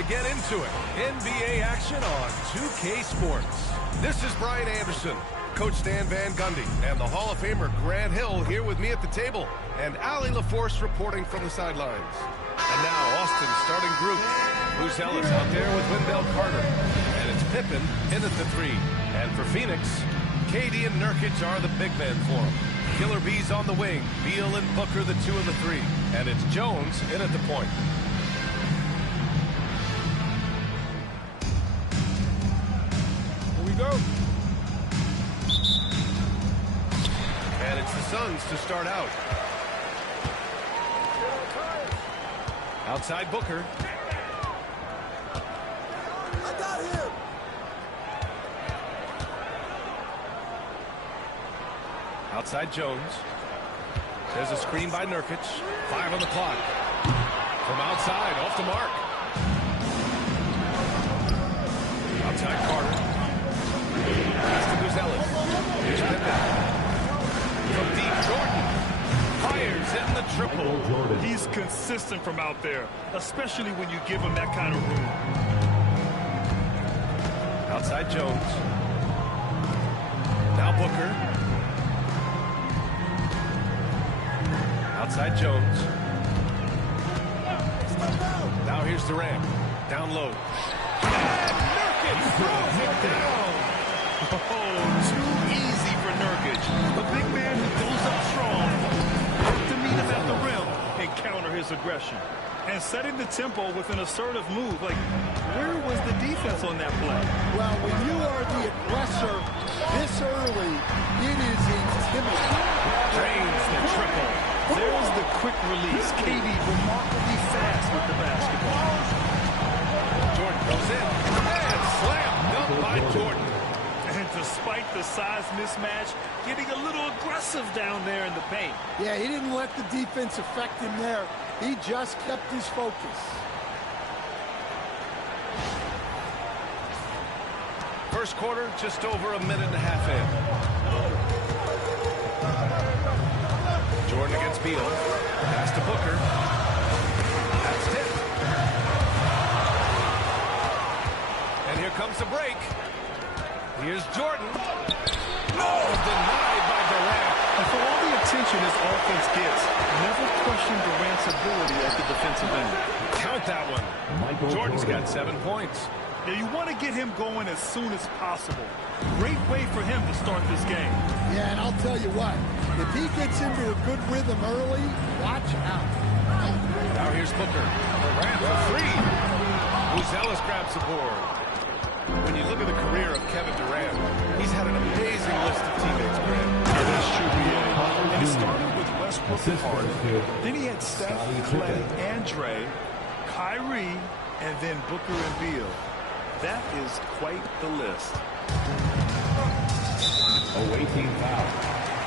to get into it. NBA action on 2K Sports. This is Brian Anderson, Coach Stan Van Gundy, and the Hall of Famer Grant Hill here with me at the table, and Allie LaForce reporting from the sidelines. And now Austin's starting group. Bruce Ellis out there with Wendell Carter, and it's Pippen in at the 3. And for Phoenix, KD and Nurkic are the big men for him. Killer Bees on the wing, Beal and Booker the 2 and the 3, and it's Jones in at the point. Here we go. And it's the Suns to start out. Outside Booker. I got him. Outside Jones. There's a screen by Nurkic. 5 on the clock. From outside, off the mark. Outside Carter. Pass to Ellis. Here's Pippen. From deep, Jordan. Fires in the triple. He's consistent from out there, especially when you give him that kind of room. Outside Jones. Now Booker. Outside Jones. Now here's Durant. Down low. And Nurkic throws it down. Oh, too easy for Nurkic. A big man who goes up strong. Have to meet him at the rim and counter his aggression. And setting the tempo with an assertive move. Like, where was the defense on that play? Well, when you are the aggressor this early, it is intimidating. Drains the triple. There's the quick release. KD remarkably fast with the basketball. Jordan goes in. And slam dunked by Jordan. And despite the size mismatch, getting a little aggressive down there in the paint. Yeah, he didn't let the defense affect him there. He just kept his focus. First quarter, just over a minute and a half in. Jordan against Beal. Pass to Booker. That's it. And here comes the break. Here's Jordan. Oh, denied by Durant. And for all the attention his offense gets, never question Durant's ability at the defensive end. Count that one. Jordan's got 7 points. Now you want to get him going as soon as possible. Great way for him to start this game. Yeah, and I'll tell you what, if he gets into a good rhythm early, watch out. Now here's Booker. Durant for 3. Bruce Ellis grabs the board. When you look at the career of Kevin Durant, he's had an amazing list of teammates, Grant. Yeah, that's true, BA. And it started with Westbrook and Harden. Then he had Steph, Clay, and Dre, Kyrie, and then Booker and Beal. That is quite the list. Away team foul.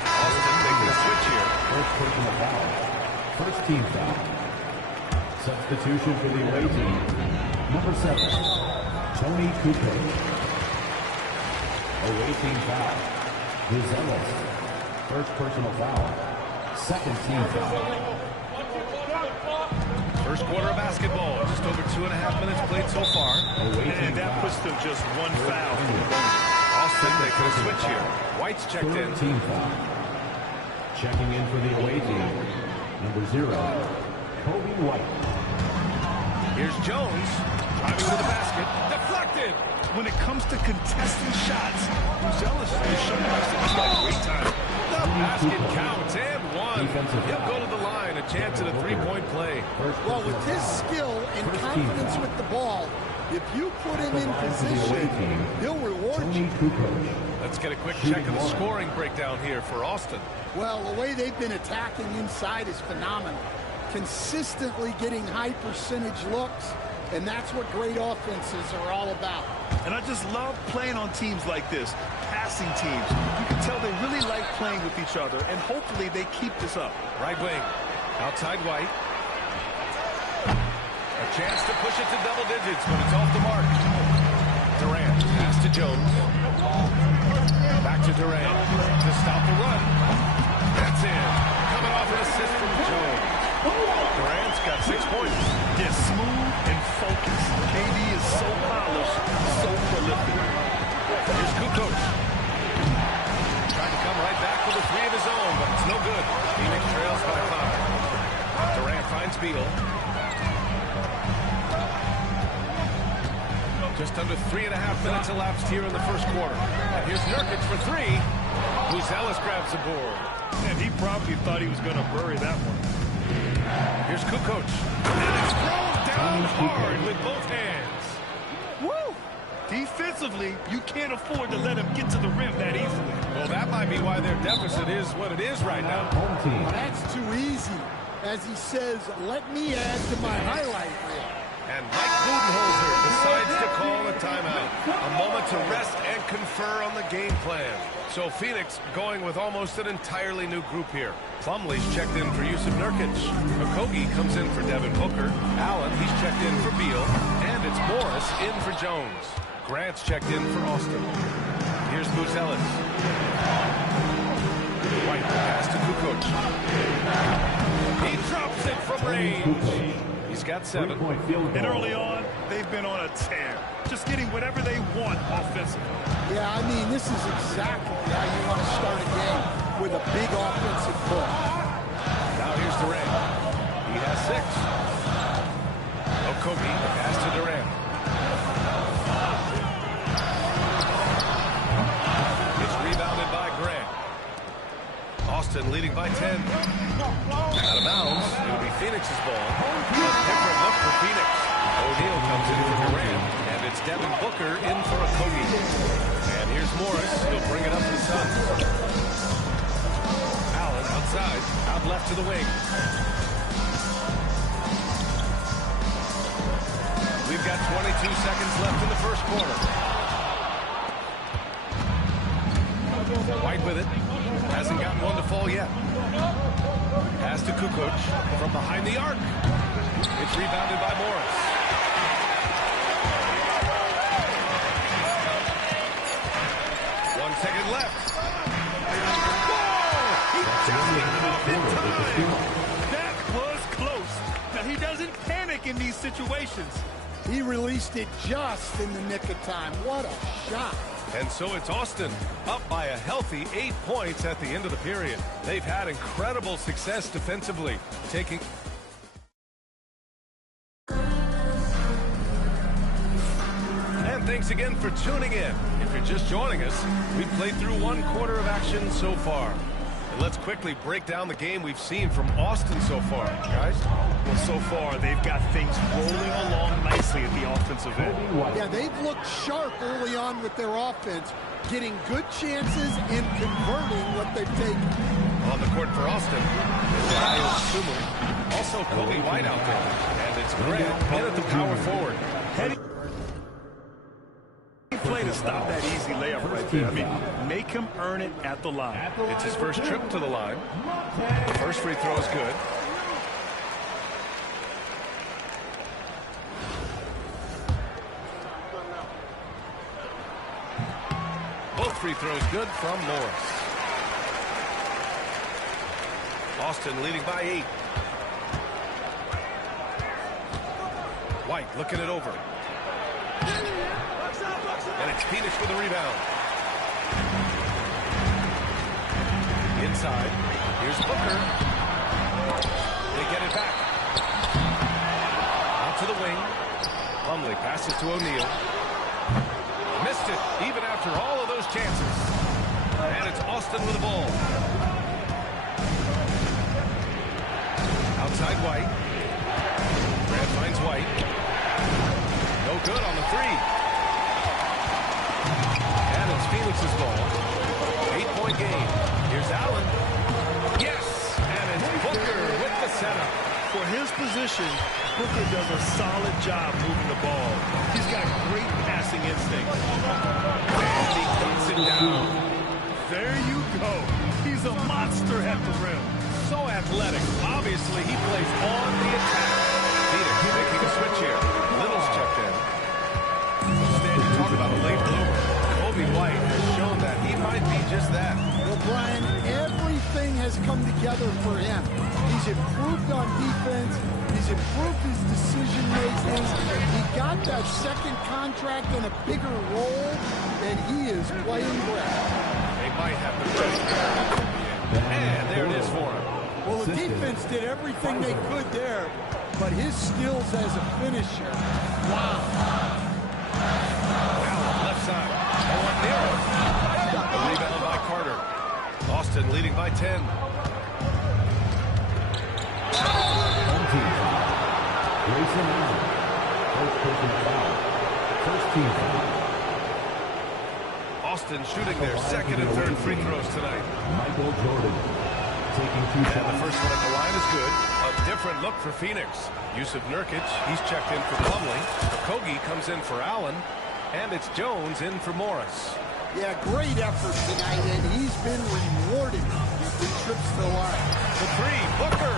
Austin making a switch here. First personal foul. First team foul. Substitution for the away team. Number 7, Tony Kukoc. Away team foul. Ellis. First personal foul. Second team foul. First quarter of basketball. Just over 2.5 minutes played so far. And that puts them just one foul. Austin making a switch here. White's checked in. Third team foul. Checking in for the away team. Number 0, Kobe White. Here's Jones. Driving to the basket. Deflected. When it comes to contesting shots, Ellis is showing us that he's got a great time. The basket counts and 1. He'll go to the line. A chance at a 3-point play. Well, with his skill and confidence with the ball, if you put him in position, he'll reward you. Let's get a quick check of the scoring breakdown here for Austin. Well, the way they've been attacking inside is phenomenal. Consistently getting high percentage looks, and that's what great offenses are all about. And I just love playing on teams like this, passing teams. You can tell they really like playing with each other, and hopefully they keep this up. Right wing, outside White. A chance to push it to double digits, but it's off the mark. Durant, pass to Jones. Back to Durant to stop the run. That's in. Coming off an assist from Jones. Durant's got 6 points. Yes, smooth and focused. KD is so polished, so prolific. Here's Kukoc. Trying to come right back with a three of his own, but it's no good. Phoenix trails by 5. Durant finds Beal. Just under 3.5 minutes elapsed here in the first quarter. And here's Nurkic for 3. Buzelis grabs the board. And he probably thought he was going to bury that one. Here's Kukoc. And it's thrown down hard with both hands. Woo! Defensively, you can't afford to let him get to the rim that easily. Well, that might be why their deficit is what it is right now. Home team. That's too easy. As he says, let me add to my highlight reel. And Mike Budenholzer decides to call a timeout. A moment to rest and confer on the game plan. So Phoenix going with almost an entirely new group here. Plumlee's checked in for Yusuf Nurkic. Okogie comes in for Devin Booker. Allen, he's checked in for Beal. And it's Morris in for Jones. Grant's checked in for Austin. Here's Buzelis. White pass to Kukoc. He drops it from range. He's got 7. And early on, they've been on a tear. Just getting whatever they want offensively. Yeah, I mean, this is exactly how you want to start a game, with a big offensive push. Now here's Durant. He has 6. Okogie, the pass to Durant. It's rebounded by Grant. Austin leading by 10. Out of bounds. It'll be Phoenix's ball. A different look for Phoenix. O'Neal comes in for Durant, and it's Devin Booker in for Okogie. And here's Morris. He'll bring it up to the Suns. Allen outside, out left to the wing. We've got 22 seconds left in the first quarter. White with it. Hasn't gotten one to fall yet. Pass to Kukoc from behind the arc. It's rebounded by Morris. Second left. Whoa! He just got it off in time. That was close. Now, he doesn't panic in these situations. He released it just in the nick of time. What a shot. And so it's Austin up by a healthy 8 points at the end of the period. They've had incredible success defensively, taking... Thanks again for tuning in. If you're just joining us, we've played through 1 quarter of action so far. And let's quickly break down the game we've seen from Austin so far, guys. Well, so far, they've got things rolling along nicely at the offensive end. Yeah, they've looked sharp early on with their offense, getting good chances and converting what they've taken. On the court for Austin is Ayo Sumu. Also Kobe White out there. And it's Grant in at the power forward. Play to stop that easy layup right there. I mean, make him earn it at the line. It's his first trip to the line. The first free throw is good. Both free throws good from Morris. Austin leading by 8. White looking it over. And it's Phoenix with the rebound. Inside. Here's Booker. They get it back. Out to the wing. Plumlee passes to O'Neal. Missed it, even after all of those chances. And it's Austin with the ball. Outside White. Grant finds White. No good on the 3. Phoenix's ball. 8-point game. Here's Allen. Yes! And it's Booker with the setup. For his position, Booker does a solid job moving the ball. He's got great passing instincts. And he cuts it down. There you go. He's a monster at the rim. So athletic. Obviously, he plays on the attack. Phoenix making a switch here. Little's checked in. Stan, you talk about a late bloomer. White has shown that he might be just that. Well, Brian, everything has has come together for him. He's improved on defense. He's improved his decision-making. He got that second contract and a bigger role, and he is playing great. They might have the best. And there it is for him. Well, the defense did everything they could there, but his skills as a finisher, wow. Allen, left side. Oh, near him. Rebound by Carter. Austin leading by 10. Grayson Allen. First personal foul. First team foul. Austin shooting their second and third free throws tonight. Michael Jordan taking 2 shots. And the first one at the line is good. A different look for Phoenix. Yusuf Nurkic, he's checked in for Plumlee. Okogie comes in for Allen. And it's Jones in for Morris. Yeah, great effort tonight, and he's been rewarded with trips to the line. The three, Booker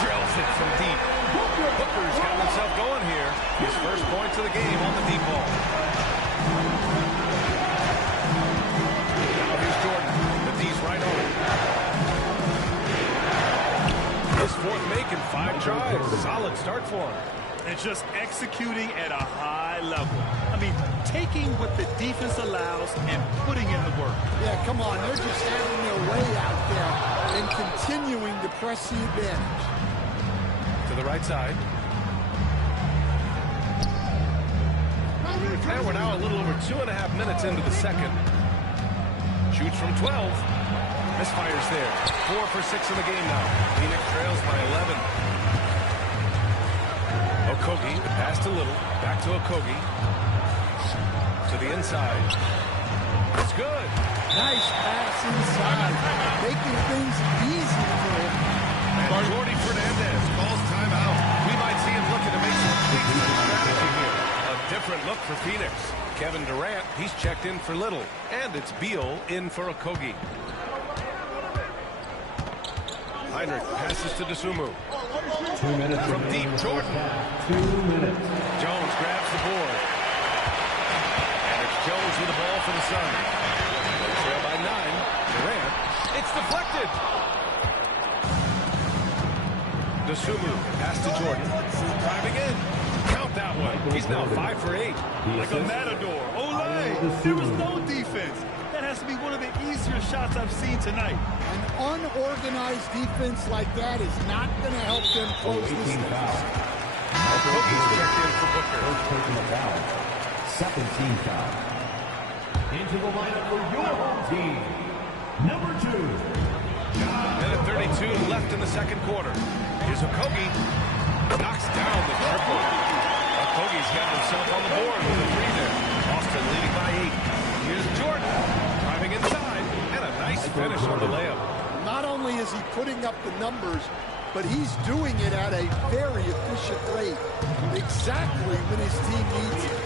drills it from deep. Booker's got himself going here. His first points of the game on the deep ball. Now here's Jordan. The D's right on. His fourth make in 5 tries. Solid start for him. And just executing at a high level. I mean, taking what the defense allows and putting in the work. Yeah, come on. They're just having their way out there and continuing to press the advantage. To the right side. And we're now a little over 2.5 minutes into the second. Shoots from 12. Misfires there. 4 for 6 in the game now. Phoenix trails by 11. Okogie, pass to Little, back to Okogie. To the inside. It's good. Nice pass inside, making things easy for him. And Jordi Fernandez calls timeout. We might see him looking to make some tweaks to the strategy here. A different look for Phoenix. Kevin Durant, he's checked in for Little. And it's Beal in for Okogie. Heinrich passes to Dosunmu. 2 minutes From deep, Jordan. 2 minutes. Jones grabs the board. And it's Jones with the ball for the Suns. They trail by 9. Durant. It's deflected. Dosunmu pass to Jordan. Driving in. Count that one. He's now 5 for 8. Like a matador. Olay! There was no defense. That has to be one of the easier shots I've seen tonight. An unorganized defense like that is not going to help them close this deficit. Okogie's checked in for Booker. First personal foul. Second team foul. Into the lineup for your home team. Number 2. Minute 32 left in the second quarter. Here's Okogie. Knocks down the triple. Okogie's got himself on the board with a 3 there. Austin leading by 8. Here's Jordan. Driving inside. And a nice finish on the layup. Not only is he putting up the numbers, but he's doing it at a very efficient rate. Exactly when his team needs it.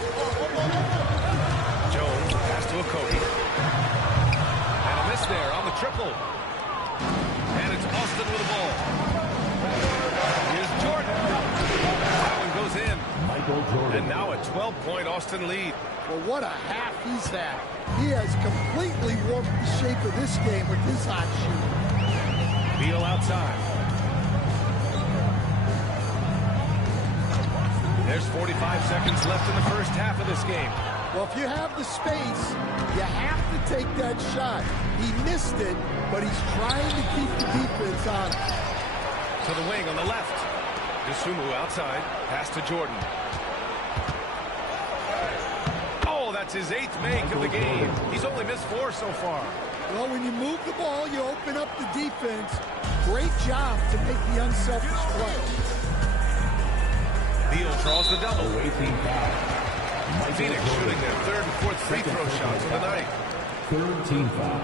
Jones pass to Okogie. And a miss there on the triple. And it's Austin with the ball. Here's Jordan. That one goes in. Michael Jordan. And now a 12-point Austin lead. Well, what a half he's had. He has completely warped the shape of this game with his hot shooting. Beal outside. There's 45 seconds left in the first half of this game. Well, if you have the space, you have to take that shot. He missed it, but he's trying to keep the defense on it. To the wing on the left. Dosunmu outside. Pass to Jordan. Oh, that's his 8th make of the game. He's only missed 4 so far. Well, when you move the ball, you open up the defense. Great job to make the unselfish play. Beal draws the double. Awaiting foul. Phoenix shooting their 3rd and 4th free throw shots of the night. Third team foul.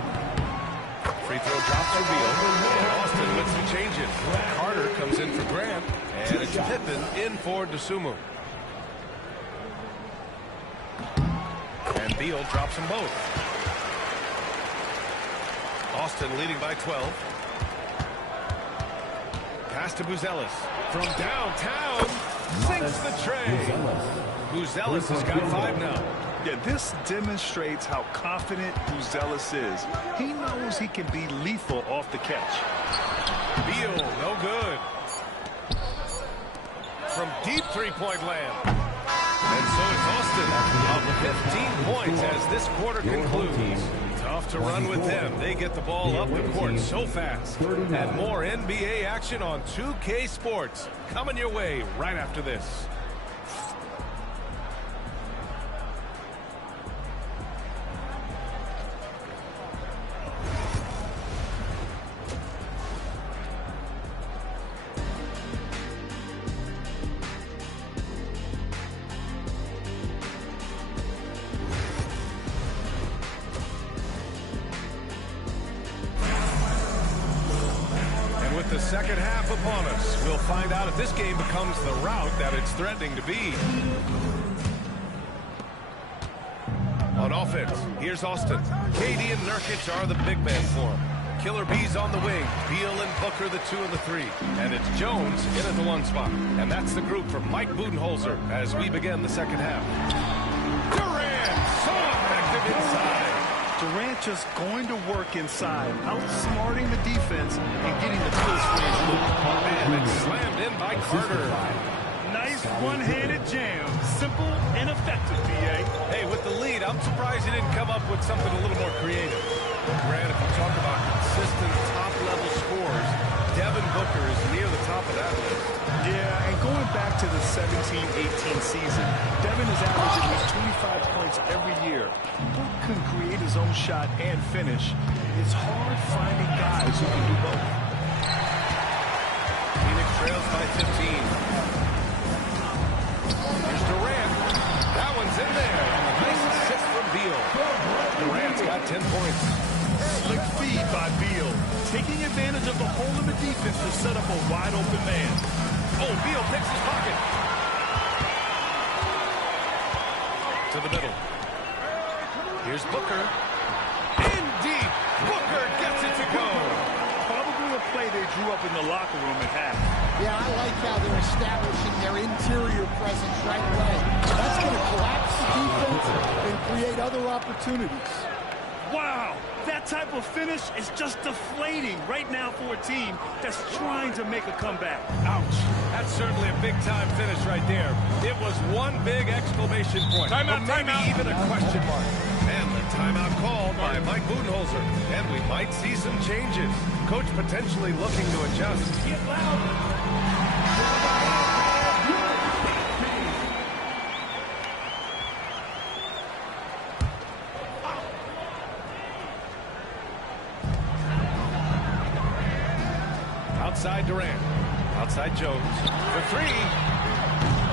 Free throw drops for Beal. And Austin with some changes. Carter comes in for Grant. And it's Pippen in for Dosunmu. And Beal drops them both. Austin leading by 12. Pass to Buzelis. From downtown. Sinks the tray. Buzelis has got 5 now. Yeah, this demonstrates how confident Buzelis is. He knows he can be lethal off the catch. Beal, no good. From deep three-point land. And so it's Austin up 15 points as this quarter concludes. Tough to run with them. They get the ball up the court so fast. And more NBA action on 2K Sports coming your way right after this. The second half upon us. We'll find out if this game becomes the rout that it's threatening to be. On offense, here's Austin. KD and Nurkic are the big man for him. Killer Bees on the wing. Beal and Booker the 2 and the 3. And it's Jones in at the 1 spot. And that's the group from Mike Budenholzer as we begin the second half. Durant, so effective inside. Durant just going to work inside, outsmarting the defense and getting the close range look. And it's slammed in by Carter. Nice one-handed jam. Simple and effective, B.A. Hey, with the lead, I'm surprised he didn't come up with something a little more creative. Grant, if you talk about consistent top-level scores, Devin Booker is near the top of that list. Yeah, and going back to the 17-18 season, Devin is averaging at least 25 points every year. Book can create his own shot and finish. It's hard finding guys who can do both. Phoenix trails by 15. There's Durant. That one's in there. And a nice assist from Beal. Durant's got 10 points. Slick feed by Beal, taking advantage of the hole in the defense to set up a wide-open man. Oh, Beal picks his pocket. To the middle. Here's Booker. In deep. Booker gets it to go. Probably a play they drew up in the locker room at half. Yeah, I like how they're establishing their interior presence right away. That's going to collapse the defense and create other opportunities. Wow, that type of finish is just deflating right now for a team that's trying to make a comeback. Ouch. That's certainly a big-time finish right there. It was one big exclamation point. Timeout, or maybe timeout. even a question mark. And the timeout called by Mike Budenholzer. And we might see some changes. Coach potentially looking to adjust. Get loud. Outside Durant. Outside Jones. For 3.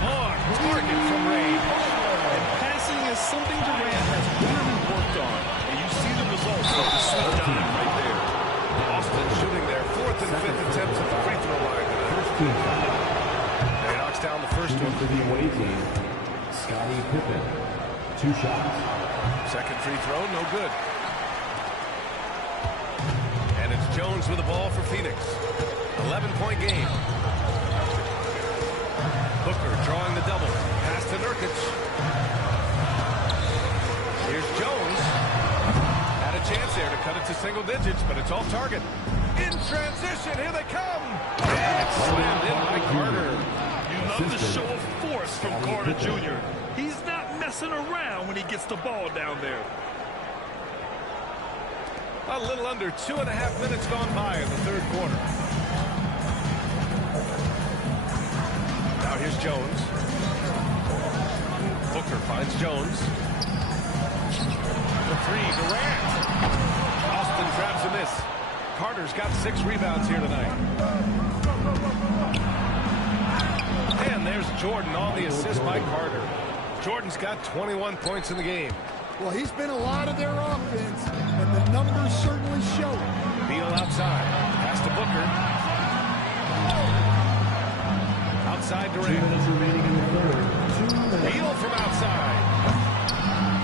On target from range. And passing is something Durant has really worked on. And you see the results of the sweet time right there. Austin shooting their 4th and 5th attempts at the free throw line. And he knocks down the first one. For the away team, Scottie Pippen. 2 shots. Second free throw, no good. And it's Jones with the ball for Phoenix. 11-point game. Booker drawing the double. Pass to Nurkic. Here's Jones. Had a chance there to cut it to single digits, but it's off target. In transition, here they come. And it's slammed in by Carter. You love the show of force from Carter Jr. He's not messing around when he gets the ball down there. A little under 2.5 minutes gone by in the third quarter. Now here's Jones. Booker finds Jones. The 3, Durant. Austin grabs a miss. Carter's got 6 rebounds here tonight. And there's Jordan on the assist by Carter. Jordan's got 21 points in the game. Well, he's been a lot of their offense, and the numbers certainly show it. Beal outside. Pass to Booker. Outside Durant. 2 minutes remaining in the third. Beal from outside.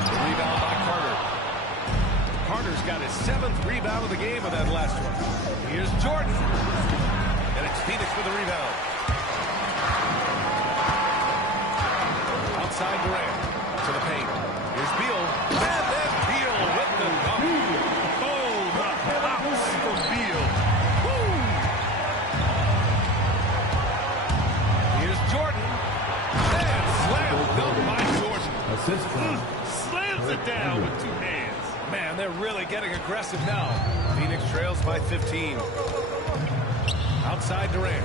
The rebound by Carter. Carter's got his 7th rebound of the game with that last one. Here's Jordan. And it's Phoenix with the rebound. Outside Durant. To the paint. Here's Here's Beal. And then Beal with the dunk. Oh, the pops from Beal. Woo! Here's Jordan. And slam dunk by Jordan. Assist from Slams it down with two hands. Man, they're really getting aggressive now. Phoenix trails by 15. Outside Durant.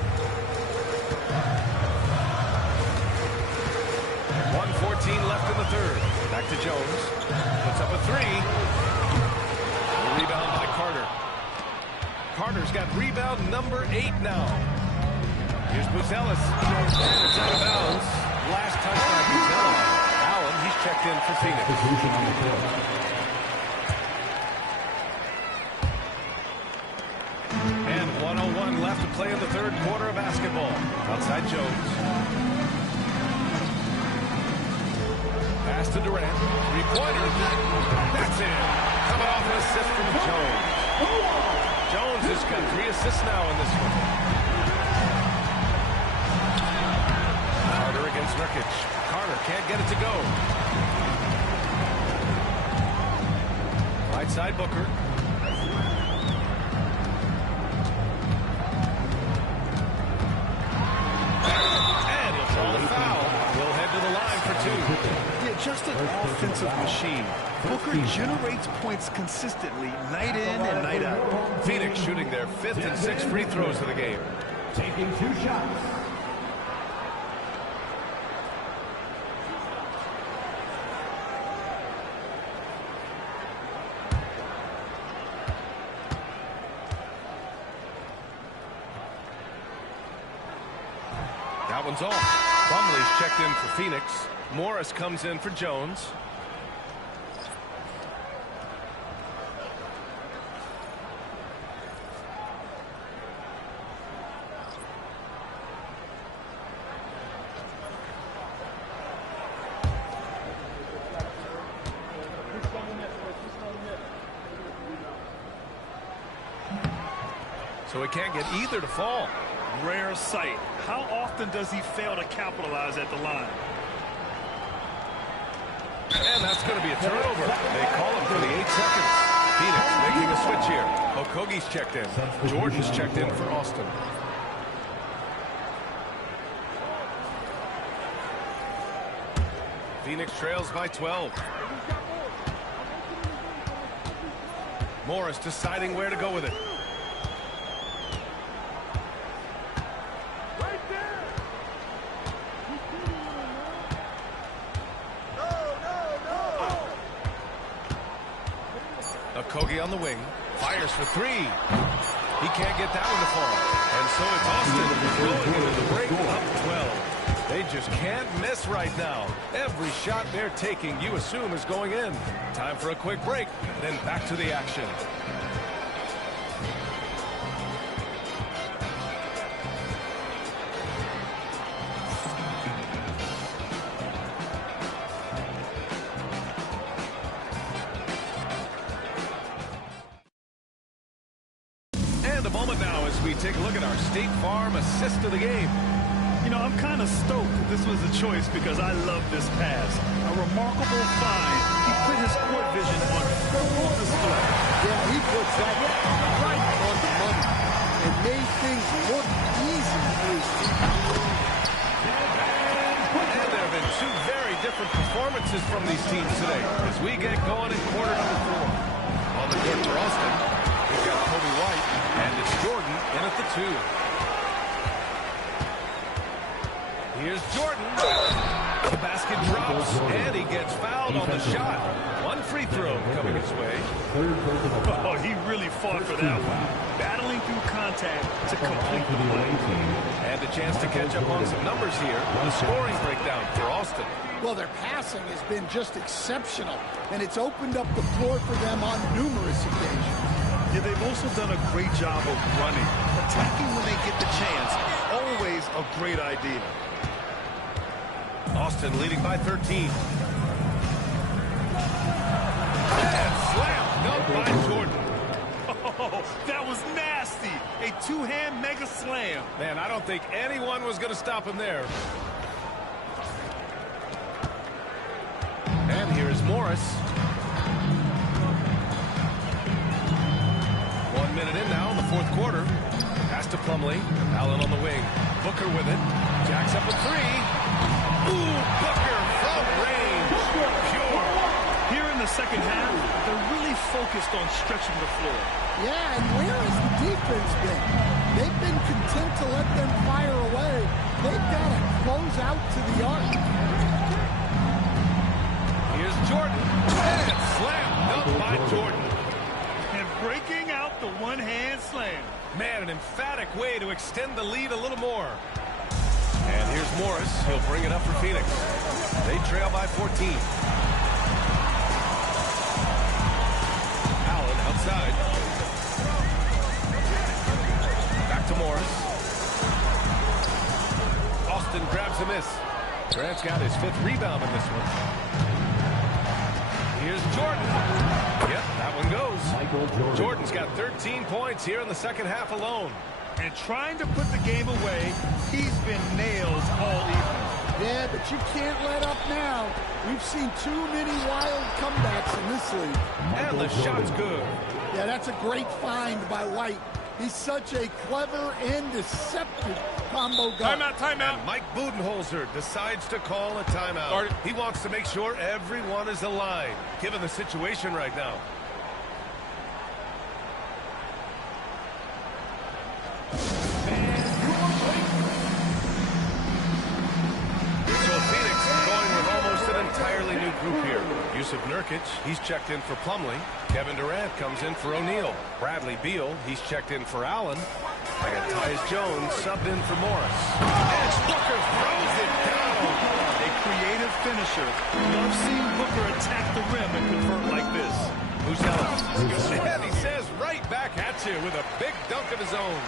1:14 left in the third. Back to Jones. Puts up a three. Rebound by Carter. Carter's got rebound number 8 now. Here's Buzelis. And it's out of bounds. Last touch by Buzelis. Allen, he's checked in for Phoenix. substitution on the court. And 1:01 left to play in the third quarter of basketball. Outside Jones. Pass to Durant. Three-pointer. That's it. Coming off an assist from Jones. Jones has got 3 assists now in this one. Carter against Nurkic. Carter can't get it to go. Right side Booker. And he'll call a foul. We'll head to the line for 2. Yeah, just an offensive machine. Booker generates points consistently, night in and night out. Phoenix shooting their 5th and 6th free throws of the game. Taking 2 shots. That one's off. Plumlee's checked in for Phoenix. Morris comes in for Jones. So he can't get either to fall. Rare sight. How often does he fail to capitalize at the line? And that's going to be a turnover. They call him for the 8 seconds. Phoenix making a switch here. Okogie's checked in. Jordan's checked in for Austin. Phoenix trails by 12. Morris deciding where to go with it. Okogie on the wing. Fires for 3. He can't get that one to fall. And so it's Austin going into the break up 12. They just can't miss right now. Every shot they're taking, you assume, is going in. Time for a quick break, then back to the action. And a moment now as we take a look at our State Farm assist of the game. You know, I'm kind of stoked that this was a choice because I love this pass. A remarkable find. He put his court vision on full display. Yeah, he puts that right on the money and made things look easy for his team. And there have been 2 very different performances from these teams today as we get going in quarter number 4. On the court for Austin, we've got Kobe White, and it's Jordan in at the 2. Here's Jordan. The basket drops, and he gets fouled on the shot. 1 free throw coming his way. Oh, he really fought for that one. Battling through contact to complete the play. And a chance to catch up on some numbers here. The scoring breakdown for Austin. Well, their passing has been just exceptional, and it's opened up the floor for them on numerous occasions. Yeah, they've also done a great job of running. Attacking when they get the chance. Always a great idea. Austin leading by 13. And slam dunk by Jordan. Oh, that was nasty. A 2-hand mega slam. Man, I don't think anyone was going to stop him there. And here's Morris. 1 minute in now in the fourth quarter. Pass to Plumlee. Allen on the wing. Booker with it. Jacks up a three. Ooh, Booker from range. Pure. Here in the second half, they're really focused on stretching the floor. Yeah, and where has the defense been? They've been content to let them fire away. They've got to close out to the arc. Here's Jordan. And it's slammed up by Jordan. And breaking out the one-hand slam. Man, an emphatic way to extend the lead a little more. And here's Morris. He'll bring it up for Phoenix. They trail by 14. Allen outside. Back to Morris. Austin grabs a miss. Grant's got his 5th rebound in this one. Here's Jordan. Yep, that one goes. Michael Jordan. Jordan's got 13 points here in the second half alone. And trying to put the game away, he's been nailed all evening. Yeah, but you can't let up now. We've seen too many wild comebacks in this league. And the shot's good. Yeah, that's a great find by White. He's such a clever and deceptive combo guard. Timeout. And Mike Budenholzer decides to call a timeout. He wants to make sure everyone is aligned, given the situation right now. So Phoenix going with almost an entirely new group here. Yusuf Nurkic, he's checked in for Plumlee. Kevin Durant comes in for O'Neal. Bradley Beal, he's checked in for Allen. And Tyus Jones subbed in for Morris. And Booker throws it down. A creative finisher. Love seeing Booker attack the rim and convert like this. Who's else? And he says right back at you with a big dunk of his own.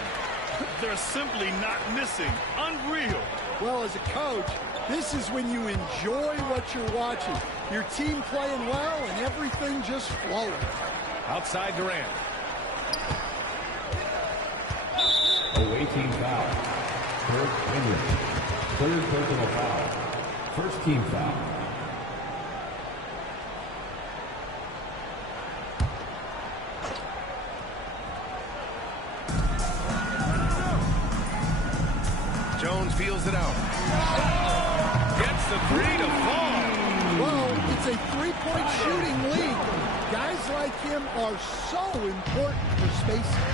They're simply not missing. Unreal. Well, as a coach, this is when you enjoy what you're watching. Your team playing well and everything just flowing. Outside Durant. Away-team foul. Kirk Hinrich. 3rd personal foul. First team foul. Jones feels it out. Gets the 3 to fall. Well, it's a three-point shooting league. Guys like him are so important for spacing.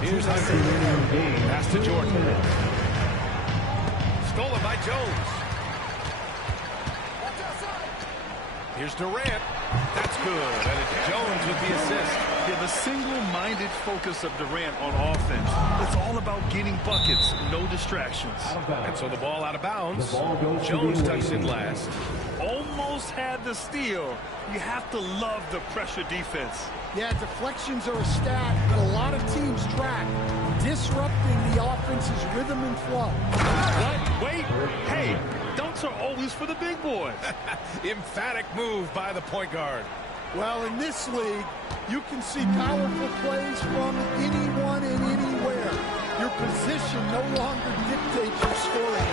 Here's Hunter. Pass to Jordan. Stolen by Jones. Here's Durant. That's good. And it's Jones with the assist. Yeah, the single-minded focus of Durant on offense. It's all about getting buckets, no distractions. And so the ball out of bounds. The ball goes to Jones the touched it away team. last. Almost had the steal. You have to love the pressure defense. Yeah, deflections are a stat that a lot of teams track, disrupting the offense's rhythm and flow. What? Wait. Hey, dunks are always for the big boys. Emphatic move by the point guard. Well, in this league, you can see powerful plays from anyone and anywhere. Your position no longer dictates your scoring.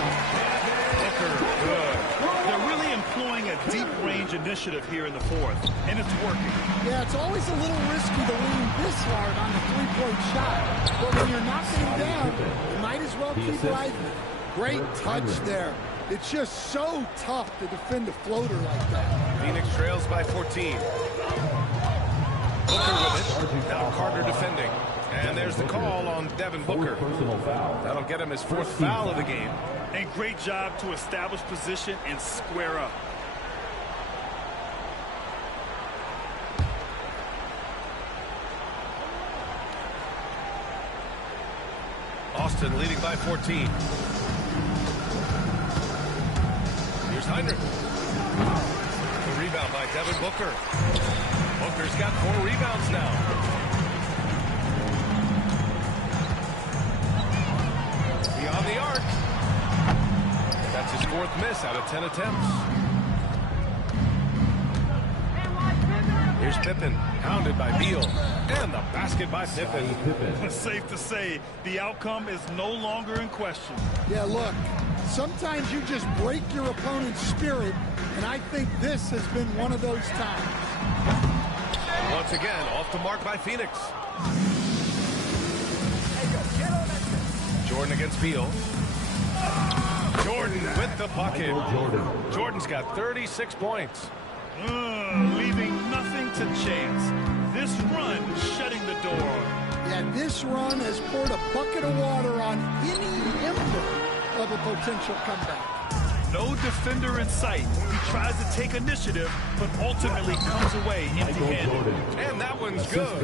Booker, good. They're really employing a deep-range initiative here in the fourth, and it's working. Yeah, it's always a little risky to lean this hard on the three-point shot. But when you're knocking him down, you might as well keep riding it. Great touch there. It's just so tough to defend a floater like that. Phoenix trails by 14. Booker with it. Now Carter defending. And there's the call on Devin Booker. Personal foul. That'll get him his 4th foul of the game. And great job to establish position and square up. Austin leading by 14. Here's Heinrich. The rebound by Devin Booker. Booker's got 4 rebounds now. Beyond the arc. That's his 4th miss out of 10 attempts. Here's Pippen, pounded by Beal. And the basket by Pippen. It's safe to say the outcome is no longer in question. Yeah, look, Sometimes you just break your opponent's spirit, and I think this has been one of those times. Once again, off the mark by Phoenix. Jordan against Beal. Jordan with the bucket. Jordan's got 36 points. Leaving nothing to chance. This run shutting the door. Yeah, this run has poured a bucket of water on any ember of a potential comeback. No defender in sight. He tries to take initiative, but ultimately comes away empty-handed. And that one's good.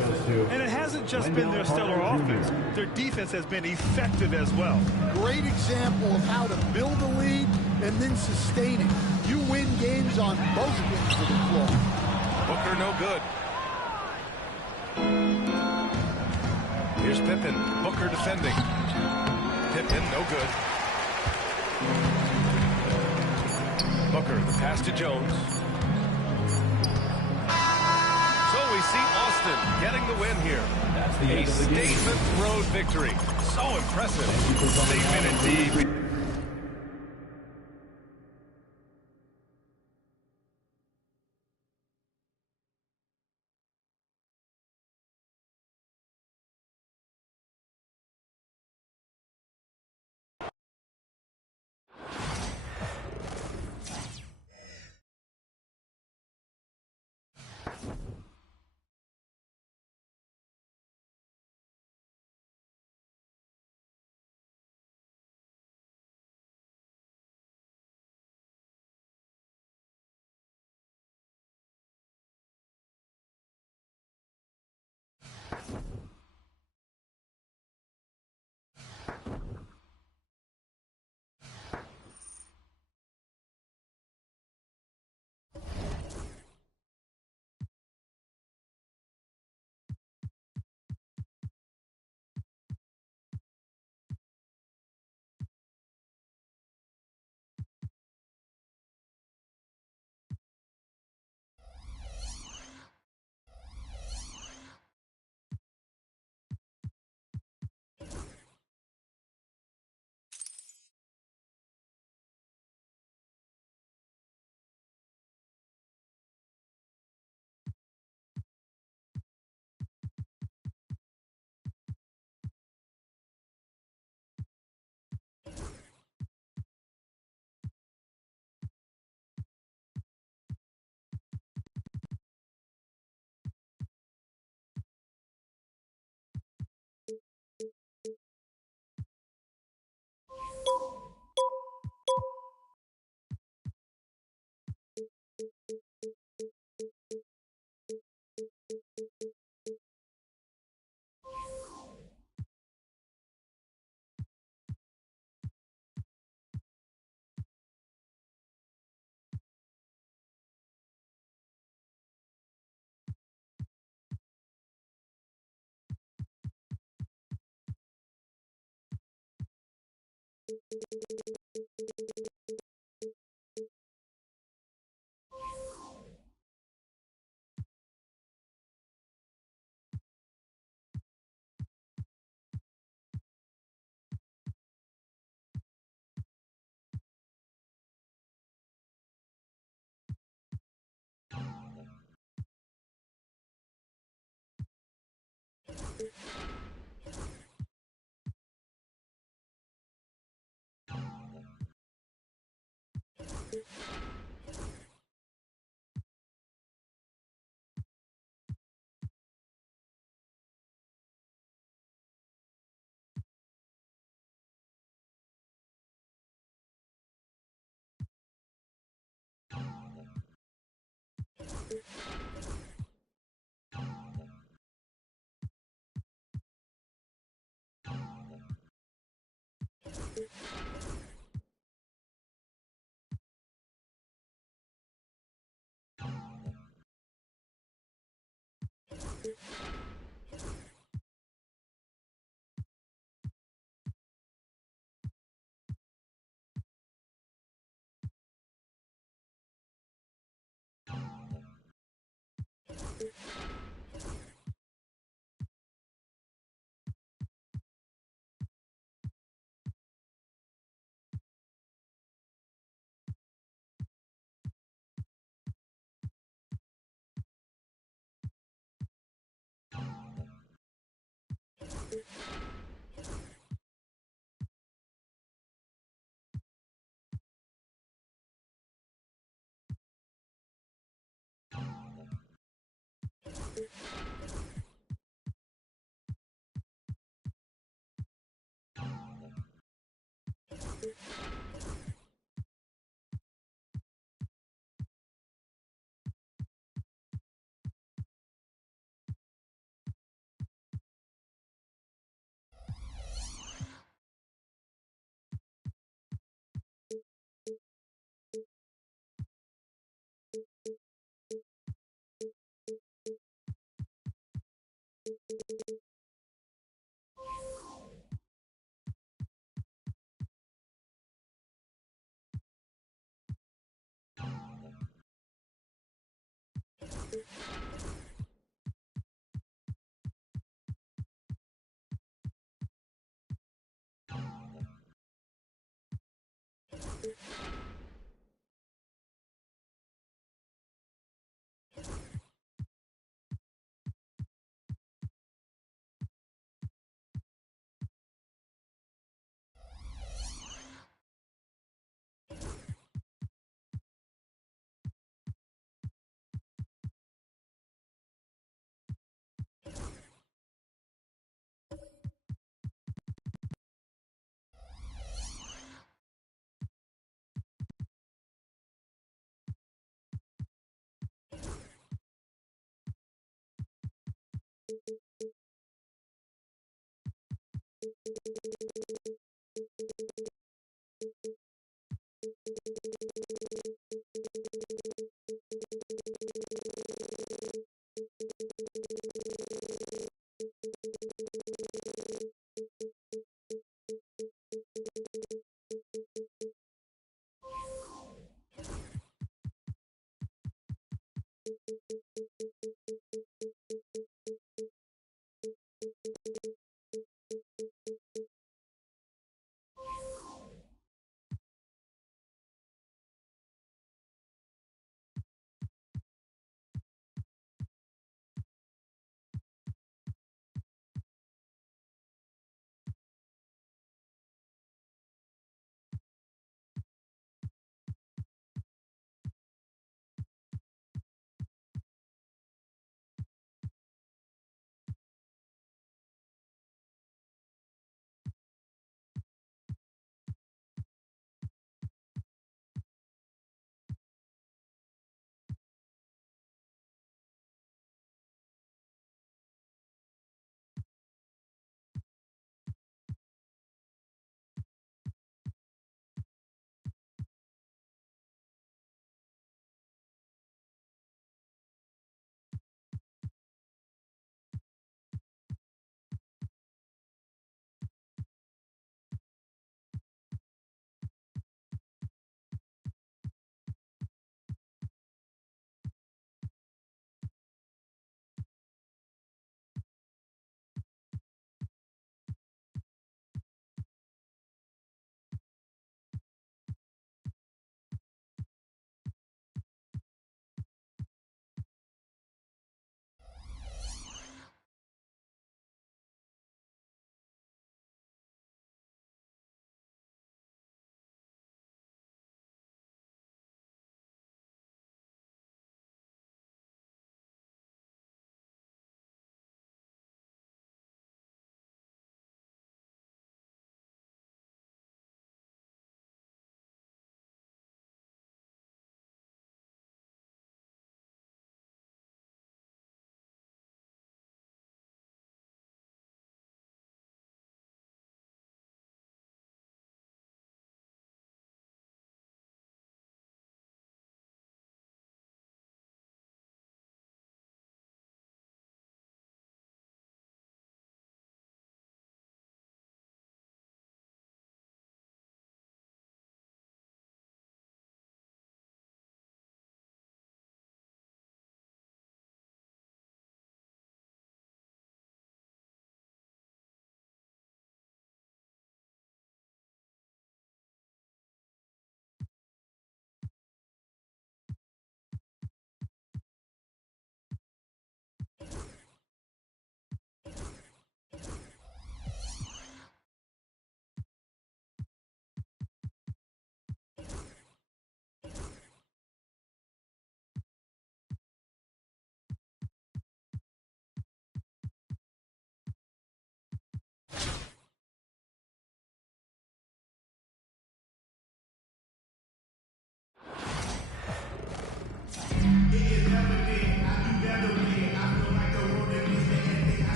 And it hasn't just been their stellar offense. Their defense has been effective as well. Great example of how to build a lead and then sustain it. You win games on both ends of the floor. Booker no good. Here's Pippen. Booker defending. Pippen no good. Booker, the pass to Jones. So we see Austin getting the win here. That's the A end of the game. statement road victory. So impressive. Statement indeed.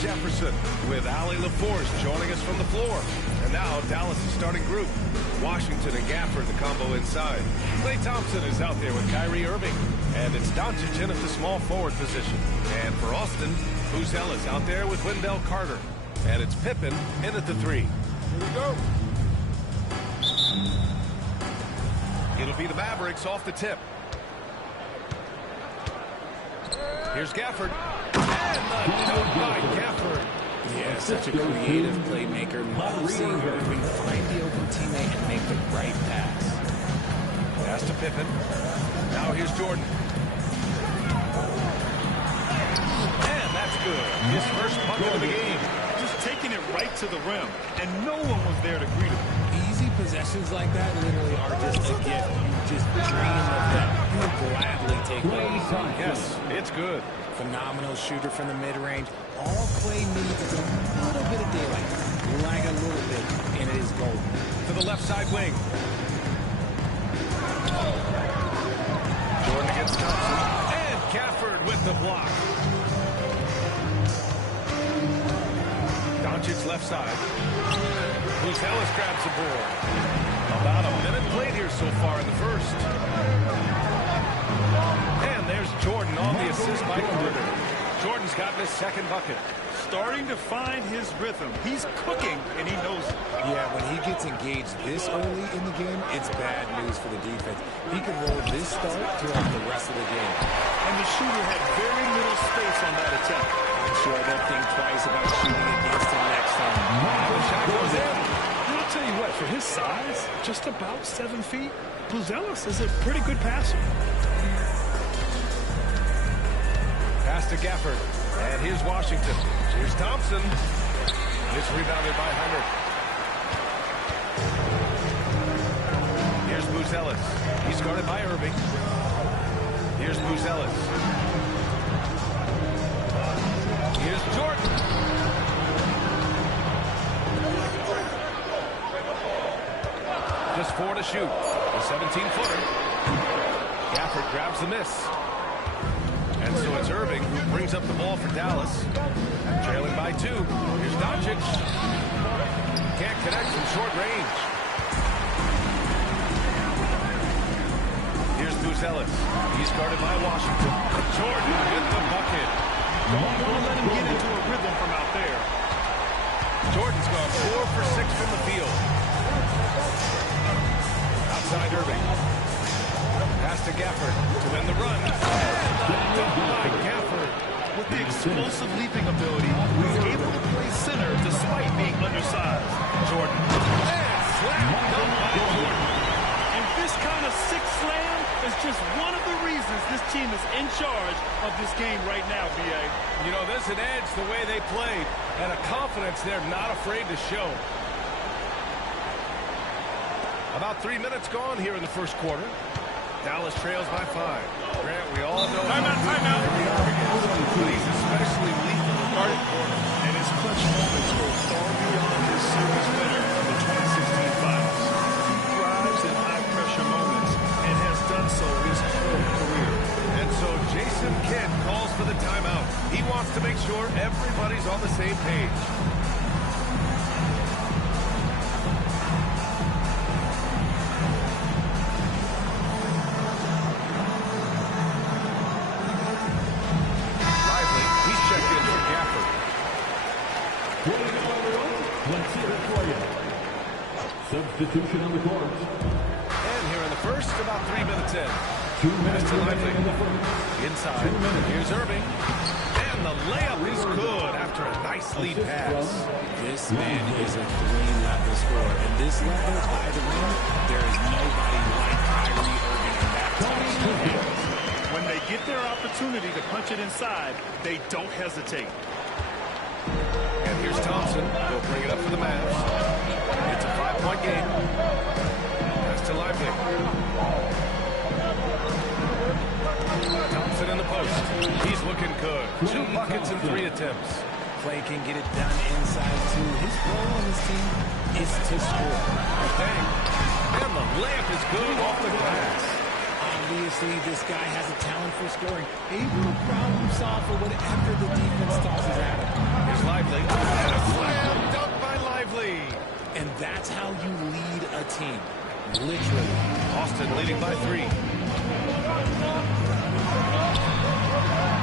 Jefferson with Allie LaForce joining us from the floor. And And now Dallas' starting group. Washington and Gafford, the combo inside. Klay Thompson is out there with Kyrie Irving. And it's Doncic in at the small forward position. And for Austin, Buzel is out there with Wendell Carter. And it's Pippen in at the 3. Here we go. It'll be the Mavericks off the tip. Here's Gafford. And the dunk by Gafford. Yeah, such a creative playmaker. Love seeing Irving find the open teammate and make the right pass. Pass to Pippen. Now here's Jordan. And that's good. His first bucket of the game. Just taking it right to the rim, and no one was there to greet him. Easy possessions like that literally are just a gift. You just dream of that. You would gladly take those. Yes, it's good. Phenomenal shooter from the mid-range. All Klay needs is a little bit of daylight. Lag a little bit, and it is gold. To the left side wing. Jordan against Thompson. And Gafford with the block. Doncic left side. Ellis grabs the ball. About a minute played here so far in the first. And there's Jordan on the assist by Carter. Jordan's gotten his second bucket. Starting to find his rhythm. He's cooking, and he knows it. Yeah, when he gets engaged this early in the game, it's bad news for the defense. He can roll this start throughout the rest of the game. And the shooter had very little space on that attempt. I'm sure they'll think twice about shooting against him next time. The shot goes in. I'll tell you what, for his size, just about 7 feet, Buzelis is a pretty good passer. Pass to Gafford. And here's Washington. Here's Thompson. It's rebounded by Hunter. Here's Buzelis. He's guarded by Irving. Here's Buzelis. Here's Jordan. Just 4 to shoot. The 17-footer. Gafford grabs the miss. And so it's Irving who brings up the ball for Dallas. Trailing by 2. Here's Doncic. Can't connect from short range. Here's Buzelis. He's guarded by Washington. Jordan with the bucket. Don't want to let him get into a rhythm from out there. Jordan's gone 4 for 6 from the field. Outside Irving. Pass to Gafford to win the run. And dunk by Gafford. With the explosive leaping ability, he's able to play center despite being undersized. Jordan. And slam dunk by Jordan. And this kind of sick slam is just one of the reasons this team is in charge of this game right now, B.A. You know, there's an edge the way they played and a confidence they're not afraid to show. About 3 minutes gone here in the first quarter. Dallas trails by 5. Grant, we all know Timeout. He's especially lethal in the third quarter. And his clutch moments go far beyond his series winner of the 2016 finals. He thrives in high-pressure moments and has done so his whole career. And so Jason Kidd calls for the timeout. He wants to make sure everybody's on the same page. Substitution on the court. And here in the first, about 3 minutes in. 2 minutes remaining in the first. Inside. Here's Irving. And the layup is good after a nice lead pass. This man is a three-level scorer. And this level by the rim, there is nobody like Kyrie Irving in that touch. When they get their opportunity to punch it inside, they don't hesitate. And here's Thompson. He'll bring it up for the Mavs. It's a 5-point game. Pass to Lively. Thompson in the post. He's looking good. 2 buckets in 3 attempts. Klay can get it done inside, too. His role on this team is to score. Bang. And the layup is good off the glass. Obviously, this guy has a talent for scoring. Able to problem solve for whatever the defense tosses at him. Here's Lively. And a slam dunk by Lively. And that's how you lead a team. Literally. Austin leading by 3.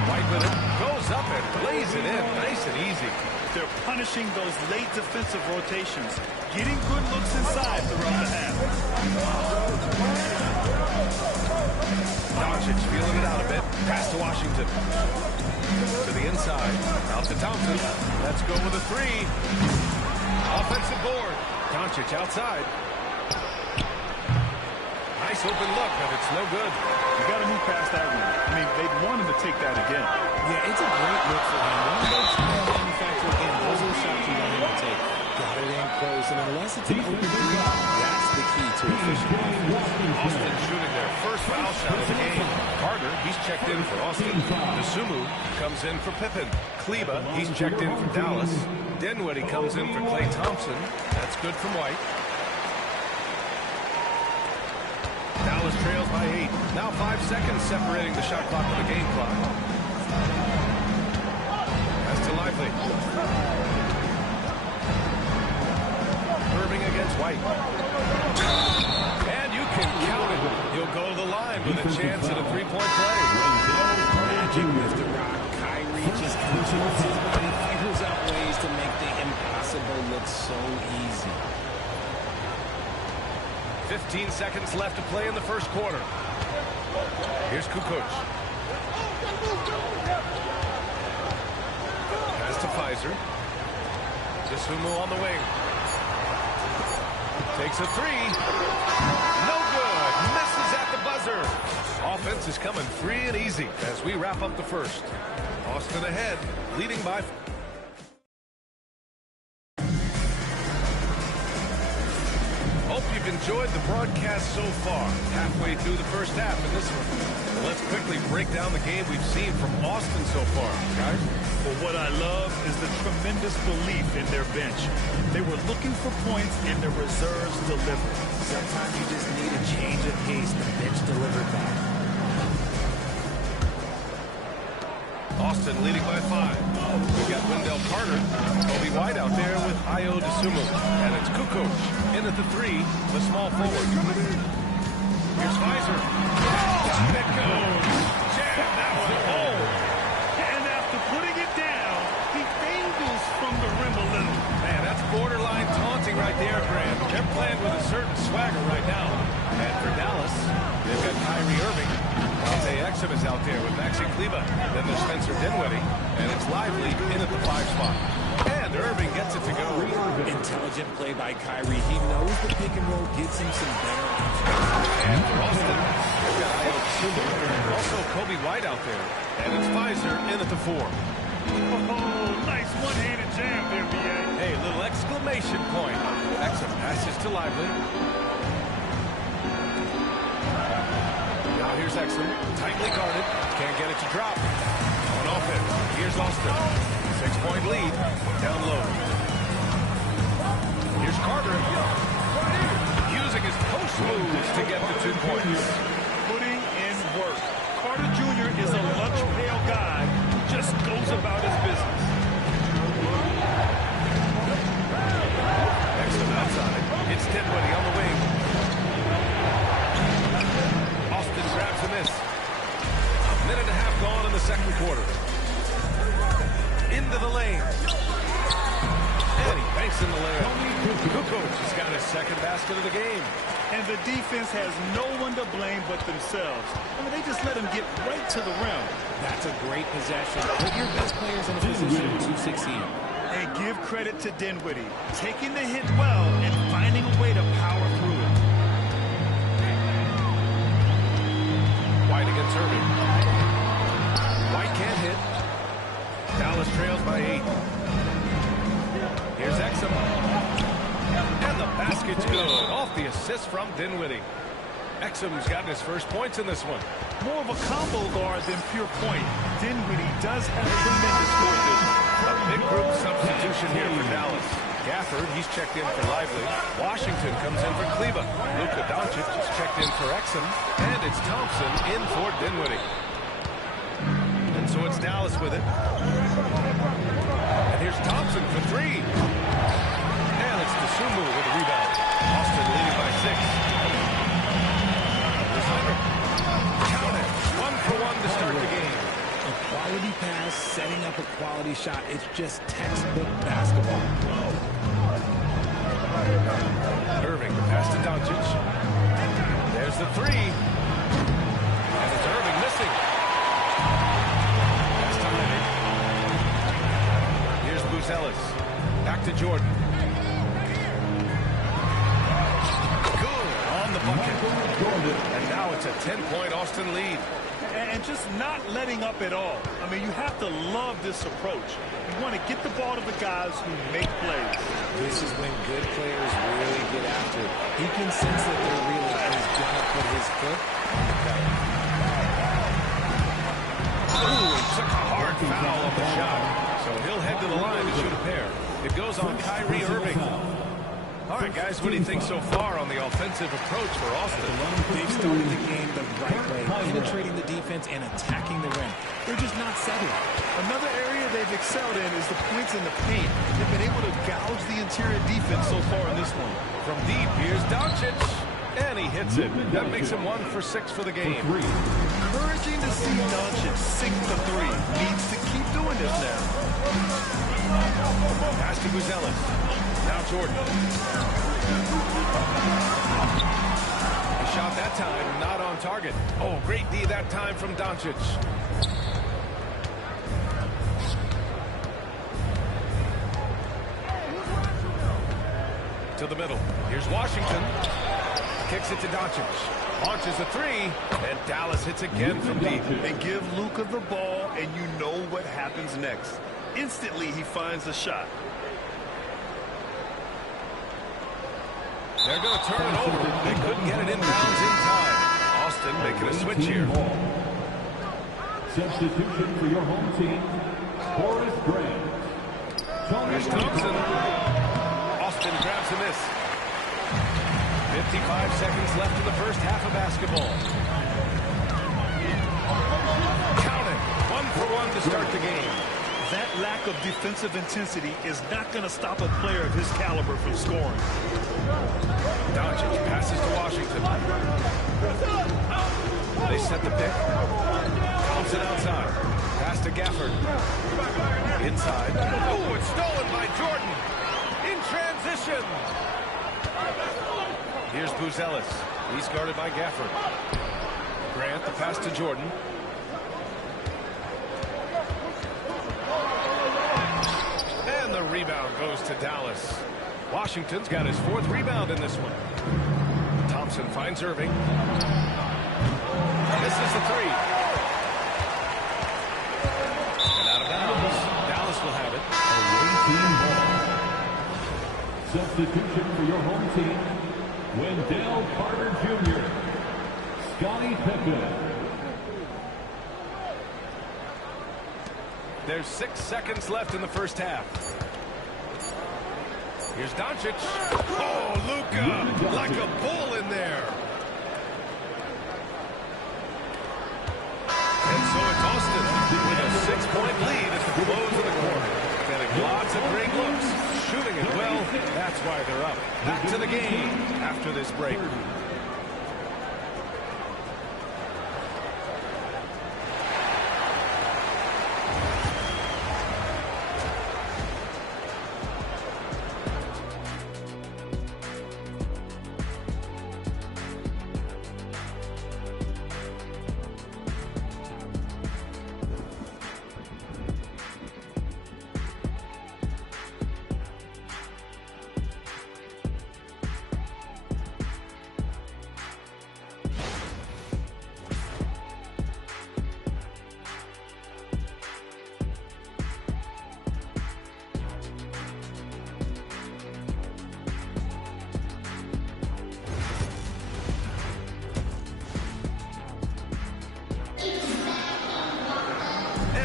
White with it. Goes up and lays it in. Nice and easy. They're punishing those late defensive rotations, getting good looks inside throughout the half. Doncic feeling it out a bit. Pass to Washington. To the inside. Out to Thompson. Let's go with a 3. Offensive board. Doncic outside. Nice open look, but it's no good. You got to move past that one. I mean, they want him to take that again. Yeah, it's a great look for him. One of those manufactured again. Those are the shots you want him to take. Got it in close, and unless it's an open shot, that's the key to efficiency. Austin shooting their first foul shot of the game. Carter, he's checked in for Austin. Dosunmu comes in for Pippen. Kleba, he's checked in for Dallas. Dinwiddie comes in for Klay Thompson. That's good from White. Dallas trails by 8. Now 5 seconds separating the shot clock from the game clock. That's to Lively. Irving against White. And you can count it. He'll go to the line with a chance at a 3-point play. Magic with the rock. Kyrie just controls his body, figures out ways to make the impossible look so easy. 15 seconds left to play in the first quarter. Here's Kukoc. Pass to Pfizer. Dosunmu on the wing. Takes a 3. No good. Misses at the buzzer. Offense is coming free and easy as we wrap up the first. Austin ahead, leading by... Hope you've enjoyed the broadcast so far. Halfway through the first half in this one. Well, let's quickly break down the game we've seen from Austin so far, guys. But what I love is the tremendous belief in their bench. They were looking for points and their reserves delivered. Sometimes you just need a change of pace. The bench delivered that. Austin leading by 5. We've got Wendell Carter. Kobe White out there with Ayo Dosunmu. And it's Kukoc in at the 3, the small forward. Here's Pfizer. Down it goes. Jam that one home. And after putting it down, he dangles from the rim a little. Man, that's borderline taunting right there, Grant. They're playing with a certain swagger right now. And for Dallas, they've got Kyrie Irving. Dante Exum is out there with Maxi Kleba. Then there's Spencer Dinwiddie. And it's Lively in at the 5 spot. And Irving gets it to go. Intelligent play by Kyrie. He knows the pick and roll gives him some better options. And for Austin, they've got Ayo Dosunmu. Also Kobe White out there. And it's Pfizer in at the 4. Oh, nice one-handed jam there, B.A. Hey, little exclamation point. Exum passes to Lively. Now here's Exum, tightly guarded, can't get it to drop. On offense, here's Austin. 6-point lead, down low. Here's Carter, using his post moves to get the 2 points. Putting in work. Carter Jr. is a lunch pail guy who just goes about his business. Exum outside, it's Dinwiddie on the wing. Grabs a miss. A minute and a half gone in the second quarter. Into the lane. And he banks in the layup. Kukoc has got his second basket of the game. And the defense has no one to blame but themselves. I mean, they just let him get right to the rim. That's a great possession. Put your best players in a position to succeed. And give credit to Dinwiddie, taking the hit well and finding a way to power through it. White against Irving. White can't hit. Dallas trails by 8. Here's Exum. And the basket's good. Off the assist from Dinwiddie. Exum's gotten his first points in this one. More of a combo guard than pure point. Dinwiddie does have tremendous court vision. A big group substitution here for Dallas. Gafford, he's checked in for Lively. Washington comes in for Kleba. Luka Doncic is checked in for Exum. And it's Thompson in for Dinwiddie. And so it's Dallas with it. And here's Thompson for 3. And it's Sumu with the rebound. Austin leading by 6. Count it. 1 for 1 to start the game. A quality pass, setting up a quality shot. It's just textbook basketball. Irving, pass to Doncic. There's the 3. And it's Irving missing. Pass to Leonard. Here's Buzelis. Back to Jordan. Good on the bucket. And now it's a 10-point Austin lead. And just not letting up at all. I mean, you have to love this approach. You want to get the ball to the guys who make plays. This is when good players really get after it. He can sense that they're reeling and he's going to put his foot on the pedal. Ooh, he took a hard foul on the shot. So he'll head to the line to shoot a pair. It goes on Kyrie Irving. All right, guys, what do you think so far on the offensive approach for Austin? They've started the game the right way, penetrating the defense and attacking the rim. They're just not settling. Another area they've excelled in is the points in the paint. They've been able to gouge the interior defense so far in this one. From deep, here's Doncic. And he hits it. That makes him 1 for 6 for the game. Encouraging to see Doncic sink the 3. Needs to keep doing this now. Pass to Buzelis. Now Jordan. A shot that time, not on target. Oh, great D that time from Doncic. To the middle. Here's Washington. Kicks it to Doncic. Launches a 3, and Dallas hits again from deep. They give Luka the ball, and you know what happens next. Instantly, he finds a shot. They're going to turn it over. They couldn't get it inbounds in time. Austin making a switch here. Substitution for your home team, Horace Grant. Here's Thompson. Austin grabs a miss. 55 seconds left in the first half of basketball. Count it. 1 for 1 to start the game. That lack of defensive intensity is not going to stop a player of his caliber from scoring. Doncic passes to Washington. They set the pick. Thompson outside. Pass to Gafford. Inside. Oh, it's stolen by Jordan. In transition. Here's Buzelis. He's guarded by Gafford. Grant, the pass to Jordan. And the rebound goes to Dallas. Washington's got his 4th rebound in this one. Thompson finds Irving. Misses the 3. And out of bounds. Dallas will have it. Away team ball. Substitution for your home team, Wendell Carter Jr., Scottie Pippen. There's 6 seconds left in the first half. Here's Doncic. Oh, Luka, like a bull in there. And so it's Austin with a 6-point lead at the close of the quarter. Getting lots of great looks, shooting it well. That's why they're up. Back to the game after this break.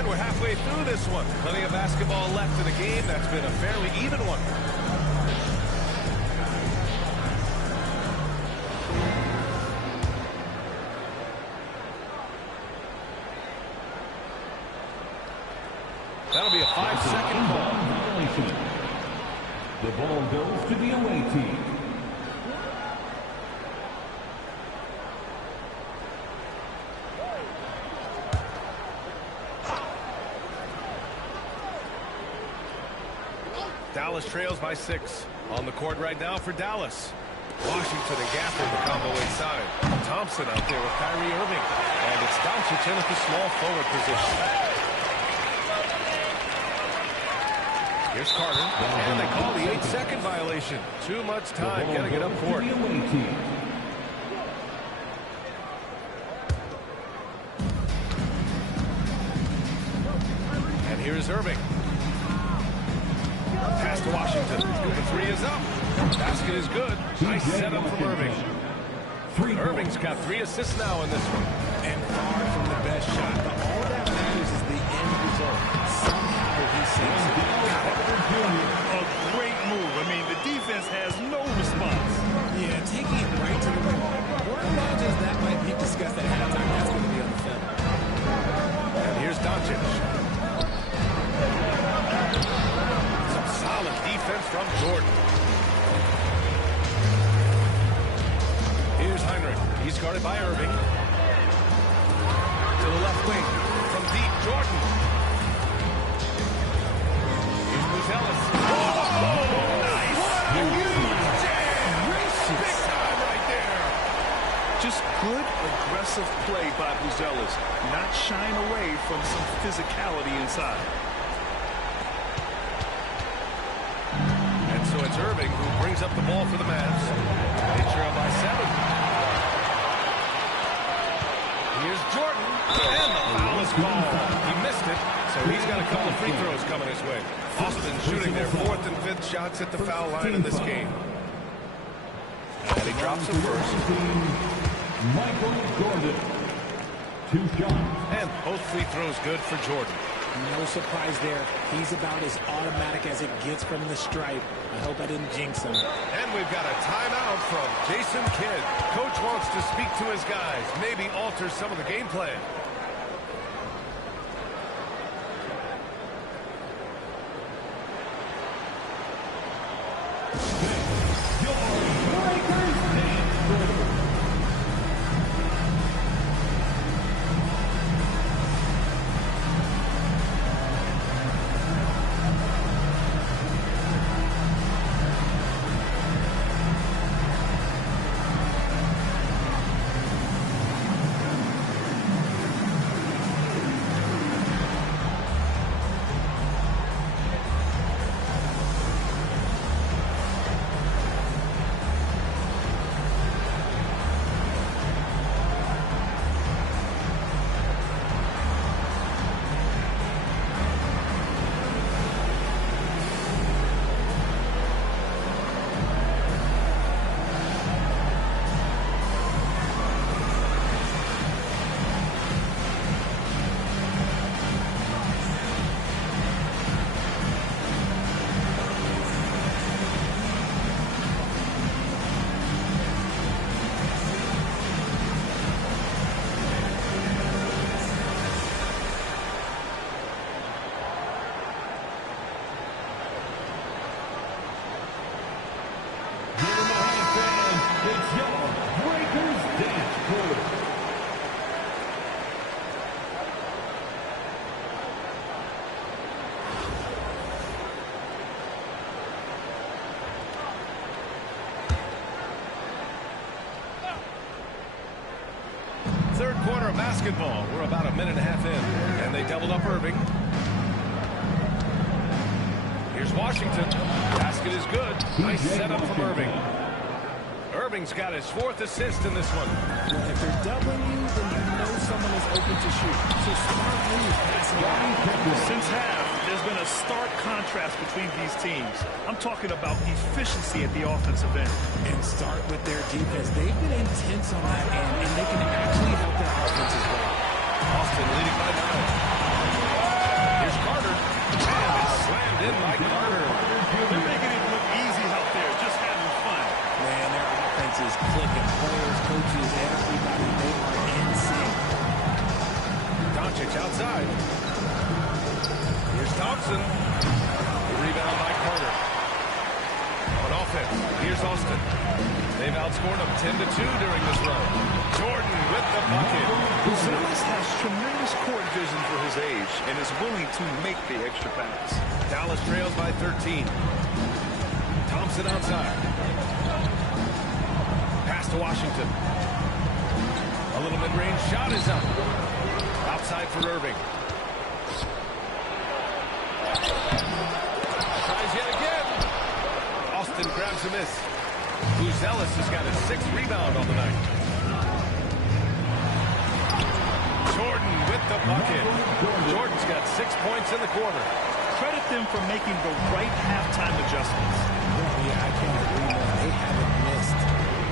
We're halfway through this one. Plenty of basketball left in the game. That's been a fairly even one. That'll be a 5-second ball. The ball goes to the away team. Dallas trails by 6. On the court right now for Dallas. Washington and Gafford the combo inside. Thompson out there with Kyrie Irving. And it's Doncic in at the small forward position. Here's Carter. And they call the 8-second violation. Too much time getting it up court. And here's Irving. Pass to Washington. The 3 is up. Basket is good. Nice setup from Irving. Irving's got 3 assists now in this one. And far from the best shot, but all that matters is the end result. Somehow he saves it. A great move. I mean, the defense has no response. Yeah, taking it right to the rim. What imagines that might be discussed at halftime. That's going to be on the film. And here's Doncic. Some solid defense from Jordan. Here's Heinrich. He's guarded by Irving. To the left wing. From deep, Jordan. Here's Buzelis. Oh, nice. What a huge jam. Big time right there. Just good, aggressive play by Buzelis. Not shying away from some physicality inside. And so it's Irving who brings up the ball for the Mavs. They trail by 7. Here's Jordan, and the foul is called. He missed it, so he's got a couple of free throws coming his way. Austin shooting their 4th and 5th shots at the foul line in this game. And he drops the first. Michael Jordan. 2 shots. And both free throws good for Jordan. No surprise there. He's about as automatic as it gets from the stripe. I hope I didn't jinx him. And we've got a timeout from Jason Kidd. Coach wants to speak to his guys, maybe alter some of the game plan. Third quarter of basketball. We're about a minute and a half in. And they doubled up Irving. Here's Washington. Basket is good. Nice setup from Irving. Irving's got his 4th assist in this one. Well, if they're doubling you, then you know someone is open to shoot. So smart move passing it. Since half, there's been a stark contrast between these teams. I'm talking about efficiency at the offensive end. And start with their defense. They've been intense on that end, and they can actually help their offense as well. Austin leading by 9. Here's Carter. And it's slammed in by Carter. They're making it look easy out there, just having fun. Man, their offense is clicking. Players, coaches, everybody, they are in sync. Doncic outside. Here's Thompson. The rebound by Carter. offense. Here's Austin. They've outscored them 10-2 during this run. Jordan with the bucket. Buzelis has tremendous court vision for his age and is willing to make the extra pass. Dallas trails by 13. Thompson outside. Pass to Washington. A little mid-range shot is up. Outside for Irving. Tries yet again. Austin grabs a miss. Buzelis has got his 6th rebound on the night. Jordan with the bucket. Jordan's got 6 points in the quarter. Credit them for making the right halftime adjustments. Yeah, I can't agree more. They haven't missed.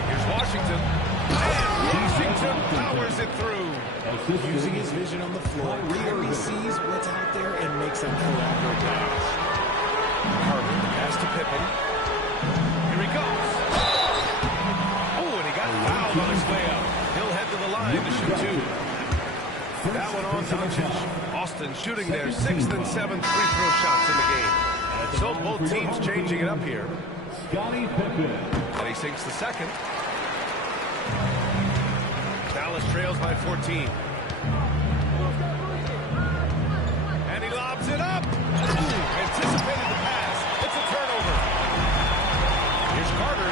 Here's Washington. And Washington powers it through. Using his vision on the floor, Kyrie sees what's out there and makes a collateral pass. Carter, pass to Pippen. Here he goes. Oh, and he got fouled on his way up. He'll head to the line to shoot 2. That one on Doncic. Austin shooting their 6th and 7th free throw shots in the game. So both teams changing it up here. Scottie Pippen. And he sinks the second. Dallas trails by 14. And he lobs it up. Anticipated the pass. It's a turnover. Here's Carter.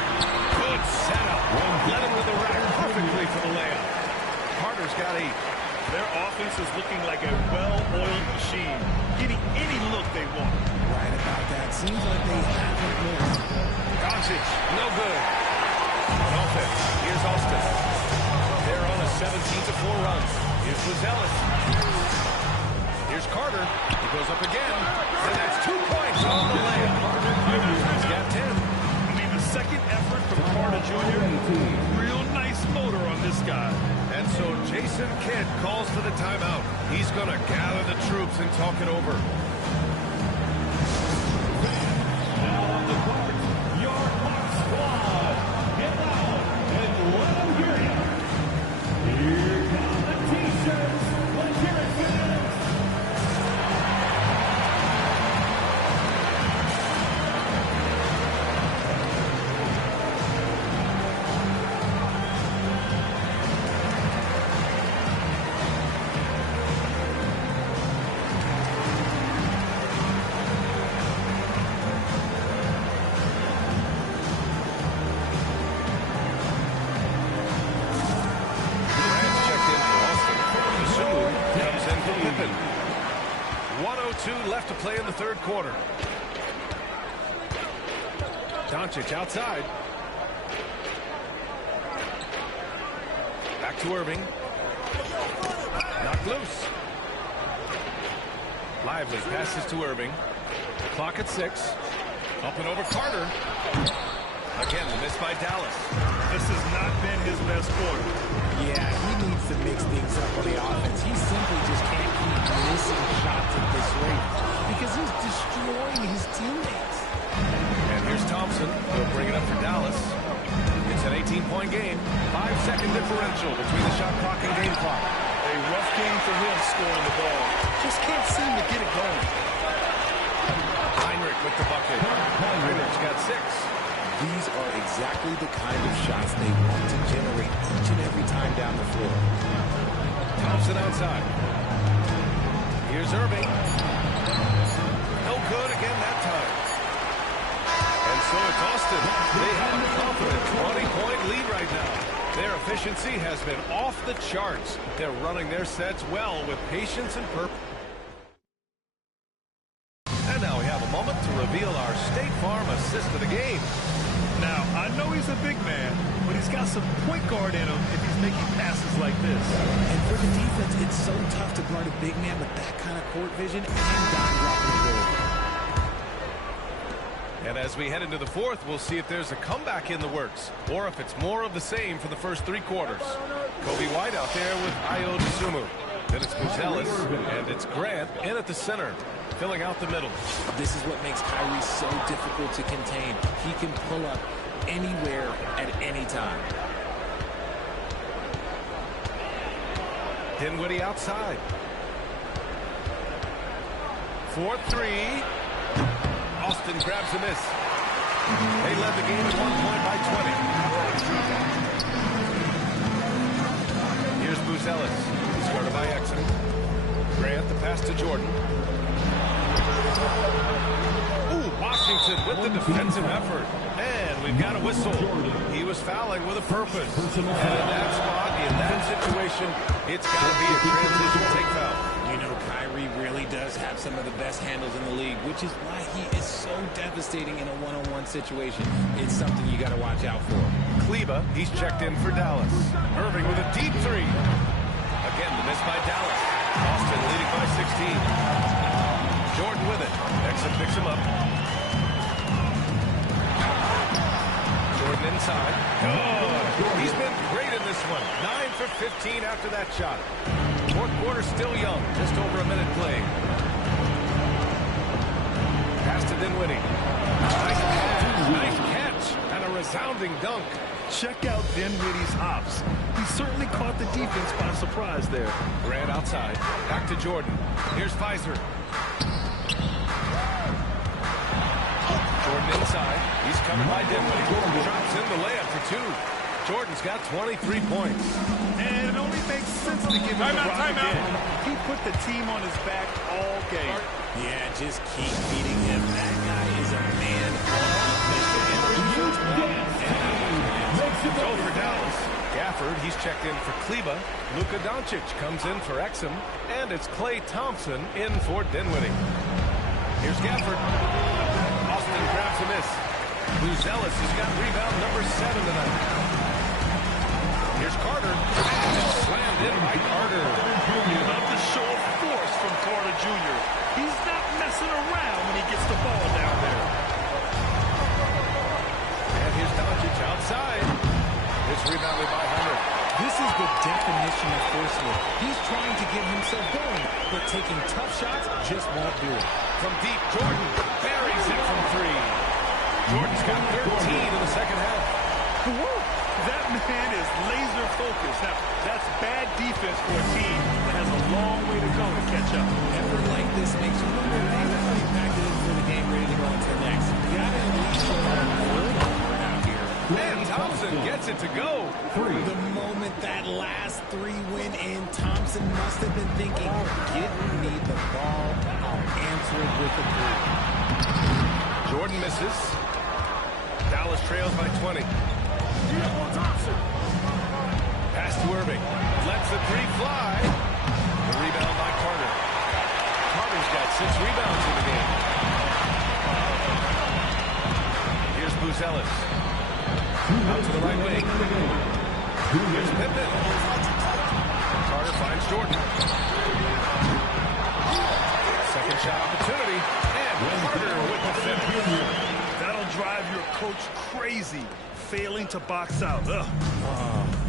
Good setup. Led him to the rack perfectly for the layup. Carter's got 8. Their offense is looking like a well-oiled machine, getting any look they want. Right about that. Seems like they haven't missed. Doncic, no good. On offense, here's Austin. They're on a 17-4 run. Here's Buzelis. Here's Carter. He goes up again. And that's 2 points on the layup. He's got 10. I mean, the second effort from Carter Jr., real nice motor on this guy. And so Jason Kidd calls for the timeout. He's going to gather the troops and talk it over. Now on the court, your Hawks squad. Get loud and let them hear you. Here come the T-shirts. Let's hear it, fans. Grant's checked in for Austin. Sulu comes in for Pippen. 1:02 left to play in the third quarter. Doncic outside. Back to Irving. Knocked loose. Lively passes to Irving. Clock at 6. Up and over Carter. Again, the miss by Dallas. This has not been his best quarter. Yeah, he needs to mix things up on the offense. He simply just can't keep missing shots at this rate because he's destroying his teammates. And here's Thompson. He'll bring it up for Dallas. It's an 18-point game. 5-second differential between the shot clock and game clock. A rough game for him scoring the ball. Just can't seem to get it going. Heinrich with the bucket. Heinrich's got 6. These are exactly the kind of shots they want to generate each and every time down the floor. Thompson outside. Here's Irving. No good again that time. And so it's Austin. They have a confident 20-point lead right now. Their efficiency has been off the charts. They're running their sets well with patience and purpose. And now we have a moment to reveal our State Farm assist of the game. Now, I know he's a big man, but he's got some point guard in him if he's making passes like this. And for the defense, it's so tough to guard a big man with that kind of court vision and guy dropping the ball. And as we head into the fourth, we'll see if there's a comeback in the works, or if it's more of the same for the first 3 quarters. Kobe White out there with Ayo Dosunmu. Then it's Buzelis, and it's Grant in at the center, filling out the middle. This is what makes Kyrie so difficult to contain. He can pull up anywhere at any time. Dinwiddie outside. 4-3. Austin grabs a miss. They led the game at 1 point by 20. Here's Buzelis. He's guarded by Exum. Grant, the pass to Jordan. Ooh, Washington with the defensive effort. And we've got a whistle. He was fouling with a purpose. And in that spot, in that situation, it's got to be a transition take foul. You know, Kyrie really does have some of the best handles in the league, which is why he is so devastating in a one-on-one situation. It's something you got to watch out for. Kleba, he's checked in for Dallas. Irving with a deep three. Again, the miss by Dallas. Austin leading by 16. Jordan with it. Exum picks him up. Jordan inside. Oh, he's been great in this one. 9 for 15 after that shot. Fourth quarter still young. Just over a minute played. Pass to Dinwiddie. Nice catch. And a resounding dunk. Check out Dinwiddie's hops. He certainly caught the defense by surprise there. Grant outside. Back to Jordan. Here's Fizer. Jordan inside. He's covered by Dinwiddie. Drops in the layup for 2. Jordan's got 23 points. And it only makes sense to give him the rock again. He put the team on his back all game. Yeah, just keep beating him. That guy is a man on a mission. Go for Dallas. Gafford, he's checked in for Kleba. Luka Doncic comes in for Exum. And it's Klay Thompson in for Dinwiddie. Here's Gafford. Austin grabs a miss. Buzelis has got rebound number 7 tonight. Here's Carter. And it's slammed in by Carter. Love the show of force from Carter Jr. He's not messing around when he gets the ball down there. And here's Doncic outside. It's rebounded by Hunter. This is the definition of forceful. He's trying to get himself going, but taking tough shots just won't do it. From deep, Jordan buries it from 3. Jordan's got 13 in the second half. That man is laser focused. Now, that's bad defense for a team that has a long way to go to catch up. Effort like this makes you wonder how you packed it in for the game, ready to go into the next. You got to at least show out here. And Thompson gets it to go. The moment that last 3 went in, Thompson must have been thinking, give me the ball, I'll answer it with a 3. Jordan misses. Dallas trails by 20. Pass to Irving. Lets the 3 fly. The rebound by Carter. Carter's got 6 rebounds in the game. Here's Buzelis. Out to the right wing. Here's Pippen. Carter finds Jordan. Second shot opportunity. And Carter with the finish. That'll drive your coach crazy, failing to box out.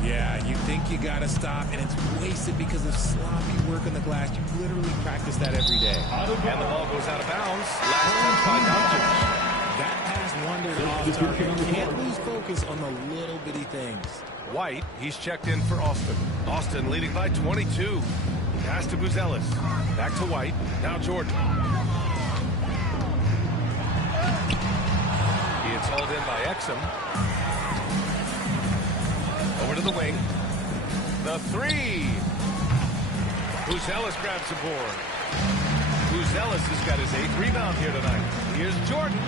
Yeah, you think you got to stop, and it's wasted because of sloppy work on the glass. You literally practice that every day. And the ball goes out of bounds. Last touch by Doncic. That pass wandered off target. Can't lose focus on the little bitty things. White, he's checked in for Austin. Austin leading by 22. Pass to Buzelis. Back to White. Now Jordan. He is hauled in by Exum. Over to the wing. The 3. Buzelis grabs the board. Buzelis has got his 8th rebound here tonight. Here's Jordan.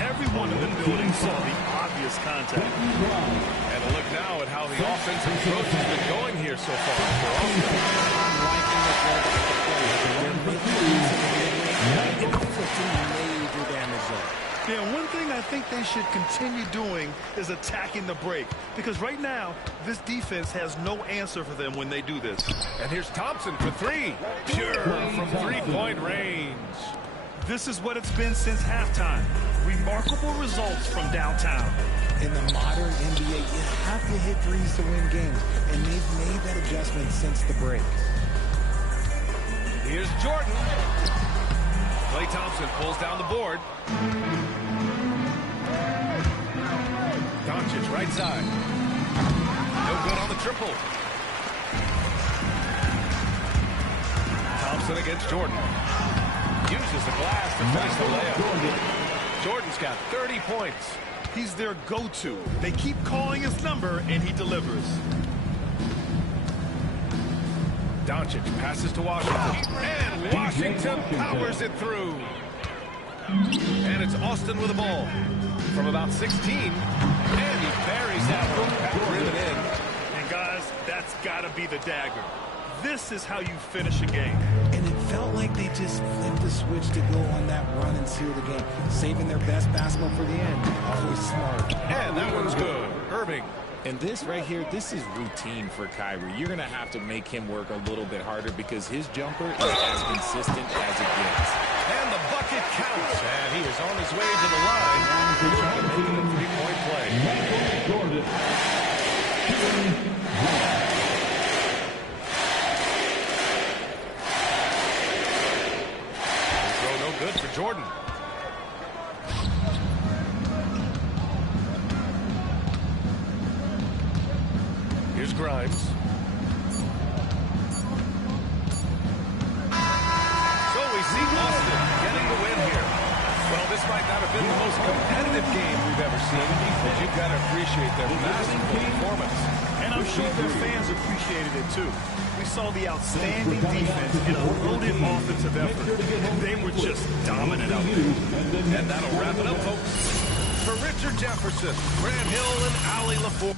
Everyone in the building saw the obvious contact. And a look now at how the offensive approach has been going here so far for Austin. Yeah, one thing I think they should continue doing is attacking the break. Because right now, this defense has no answer for them when they do this. And here's Thompson for 3. Pure from 3-point range. This is what it's been since halftime. Remarkable results from downtown. In the modern NBA, you have to hit threes to win games, and they've made that adjustment since the break. Here's Jordan. Klay Thompson pulls down the board. Doncic right side. No good on the triple. Thompson against Jordan. Uses the glass to finish the layup. Jordan's got 30 points. He's their go-to. They keep calling his number, and he delivers. Doncic passes to Washington. And Washington powers it through. And it's Austin with the ball. From about 16. And he buries that one. Rim it in. And guys, that's got to be the dagger. This is how you finish a game. And it felt like they just flipped the switch to go on that run and seal the game, saving their best basketball for the end. Always smart. And that one's good. Irving. And this right here, this is routine for Kyrie. You're going to have to make him work a little bit harder because his jumper is as consistent as it gets. And the bucket counts. And he is on his way to the line. Making a three-point play. Jordan. Throw no good for Jordan. Here's Grimes. So we see Austin getting the win here. Well, this might not have been the most competitive game we've ever seen, but you've got to appreciate their masterful performance. And I'm sure their fans appreciated it, too. We saw the outstanding defense and a loaded offensive effort. They were just dominant out there. And that'll wrap it up, folks. For Richard Jefferson, Grant Hill, and Allie LaForce.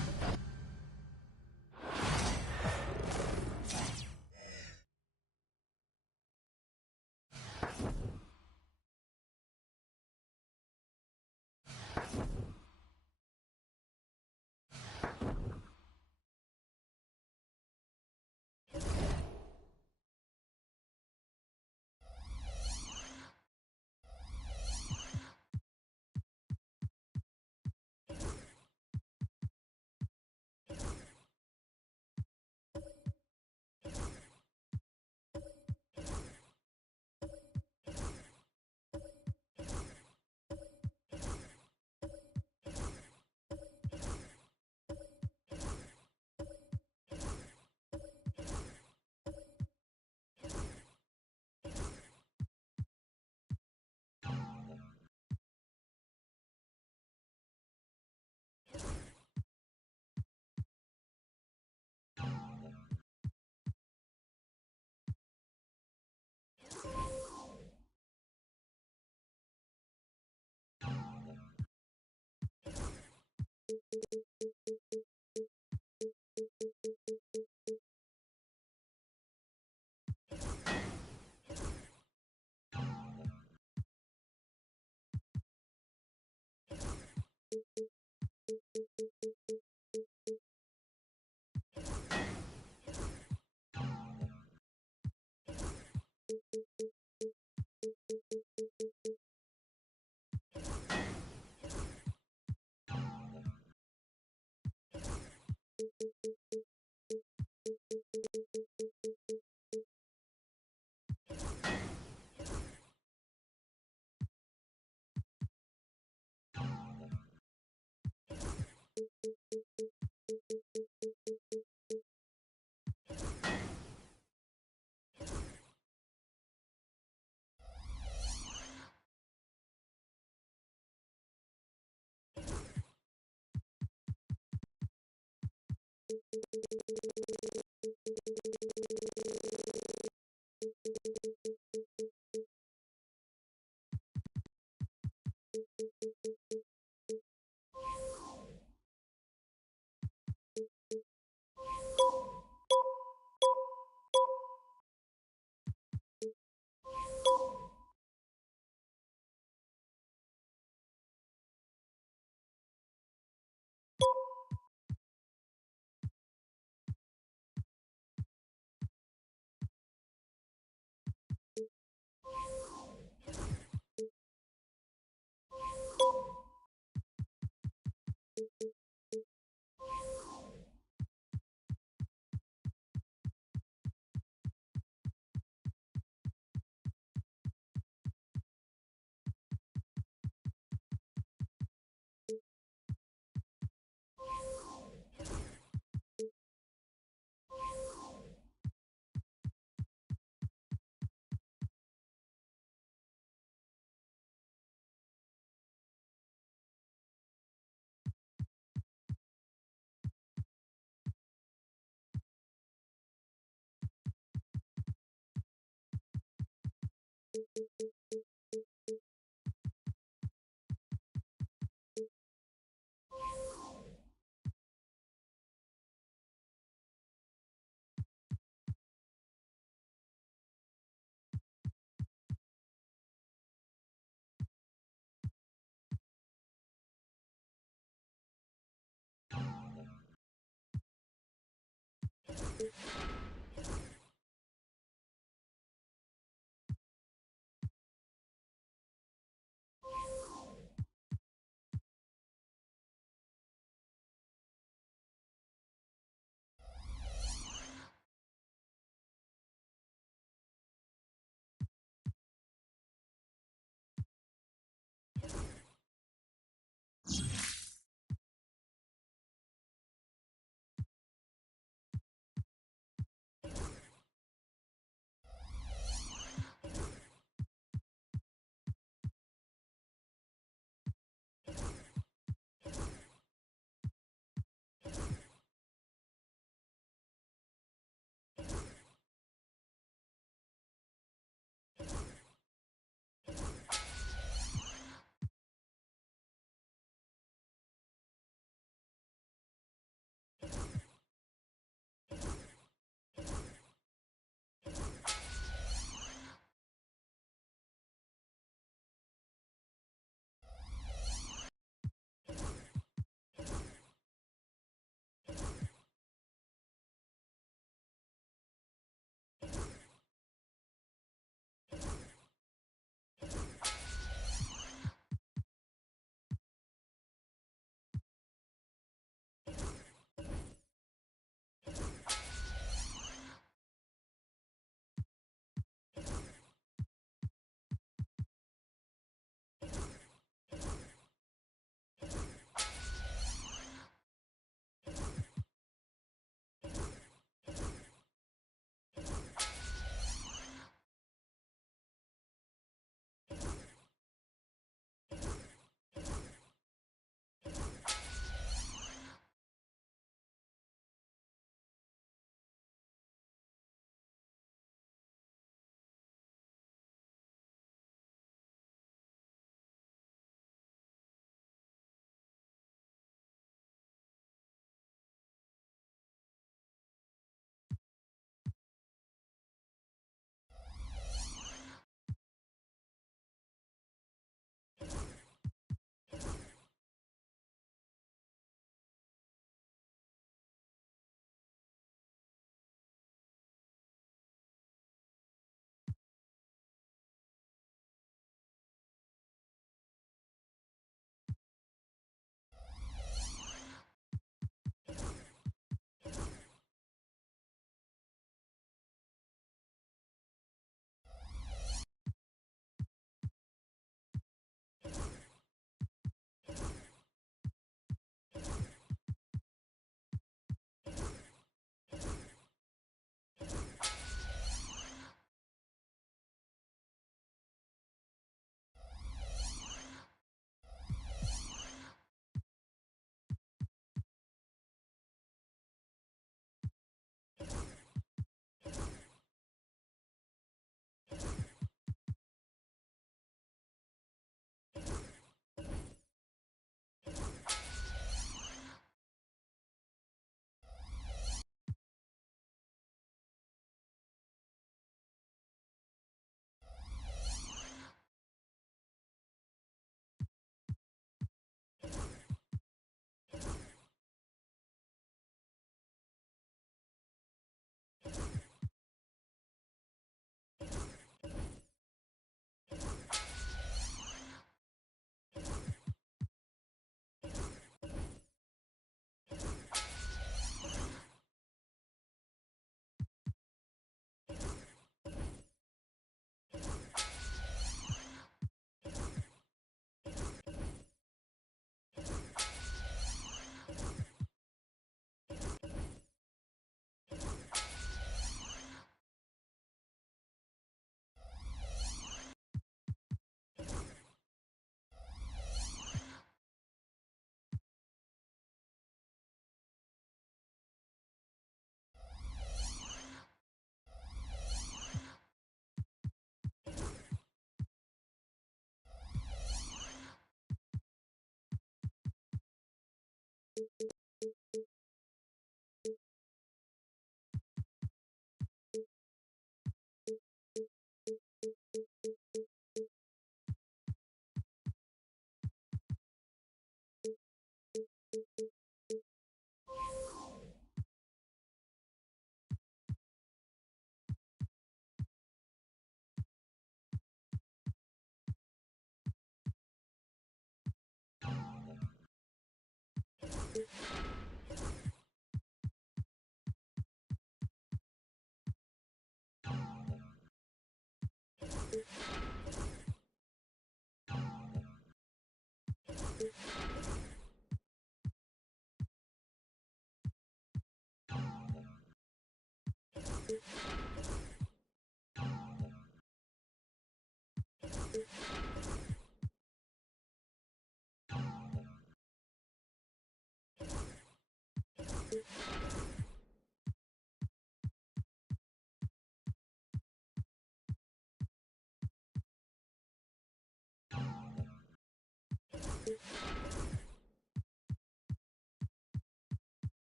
out.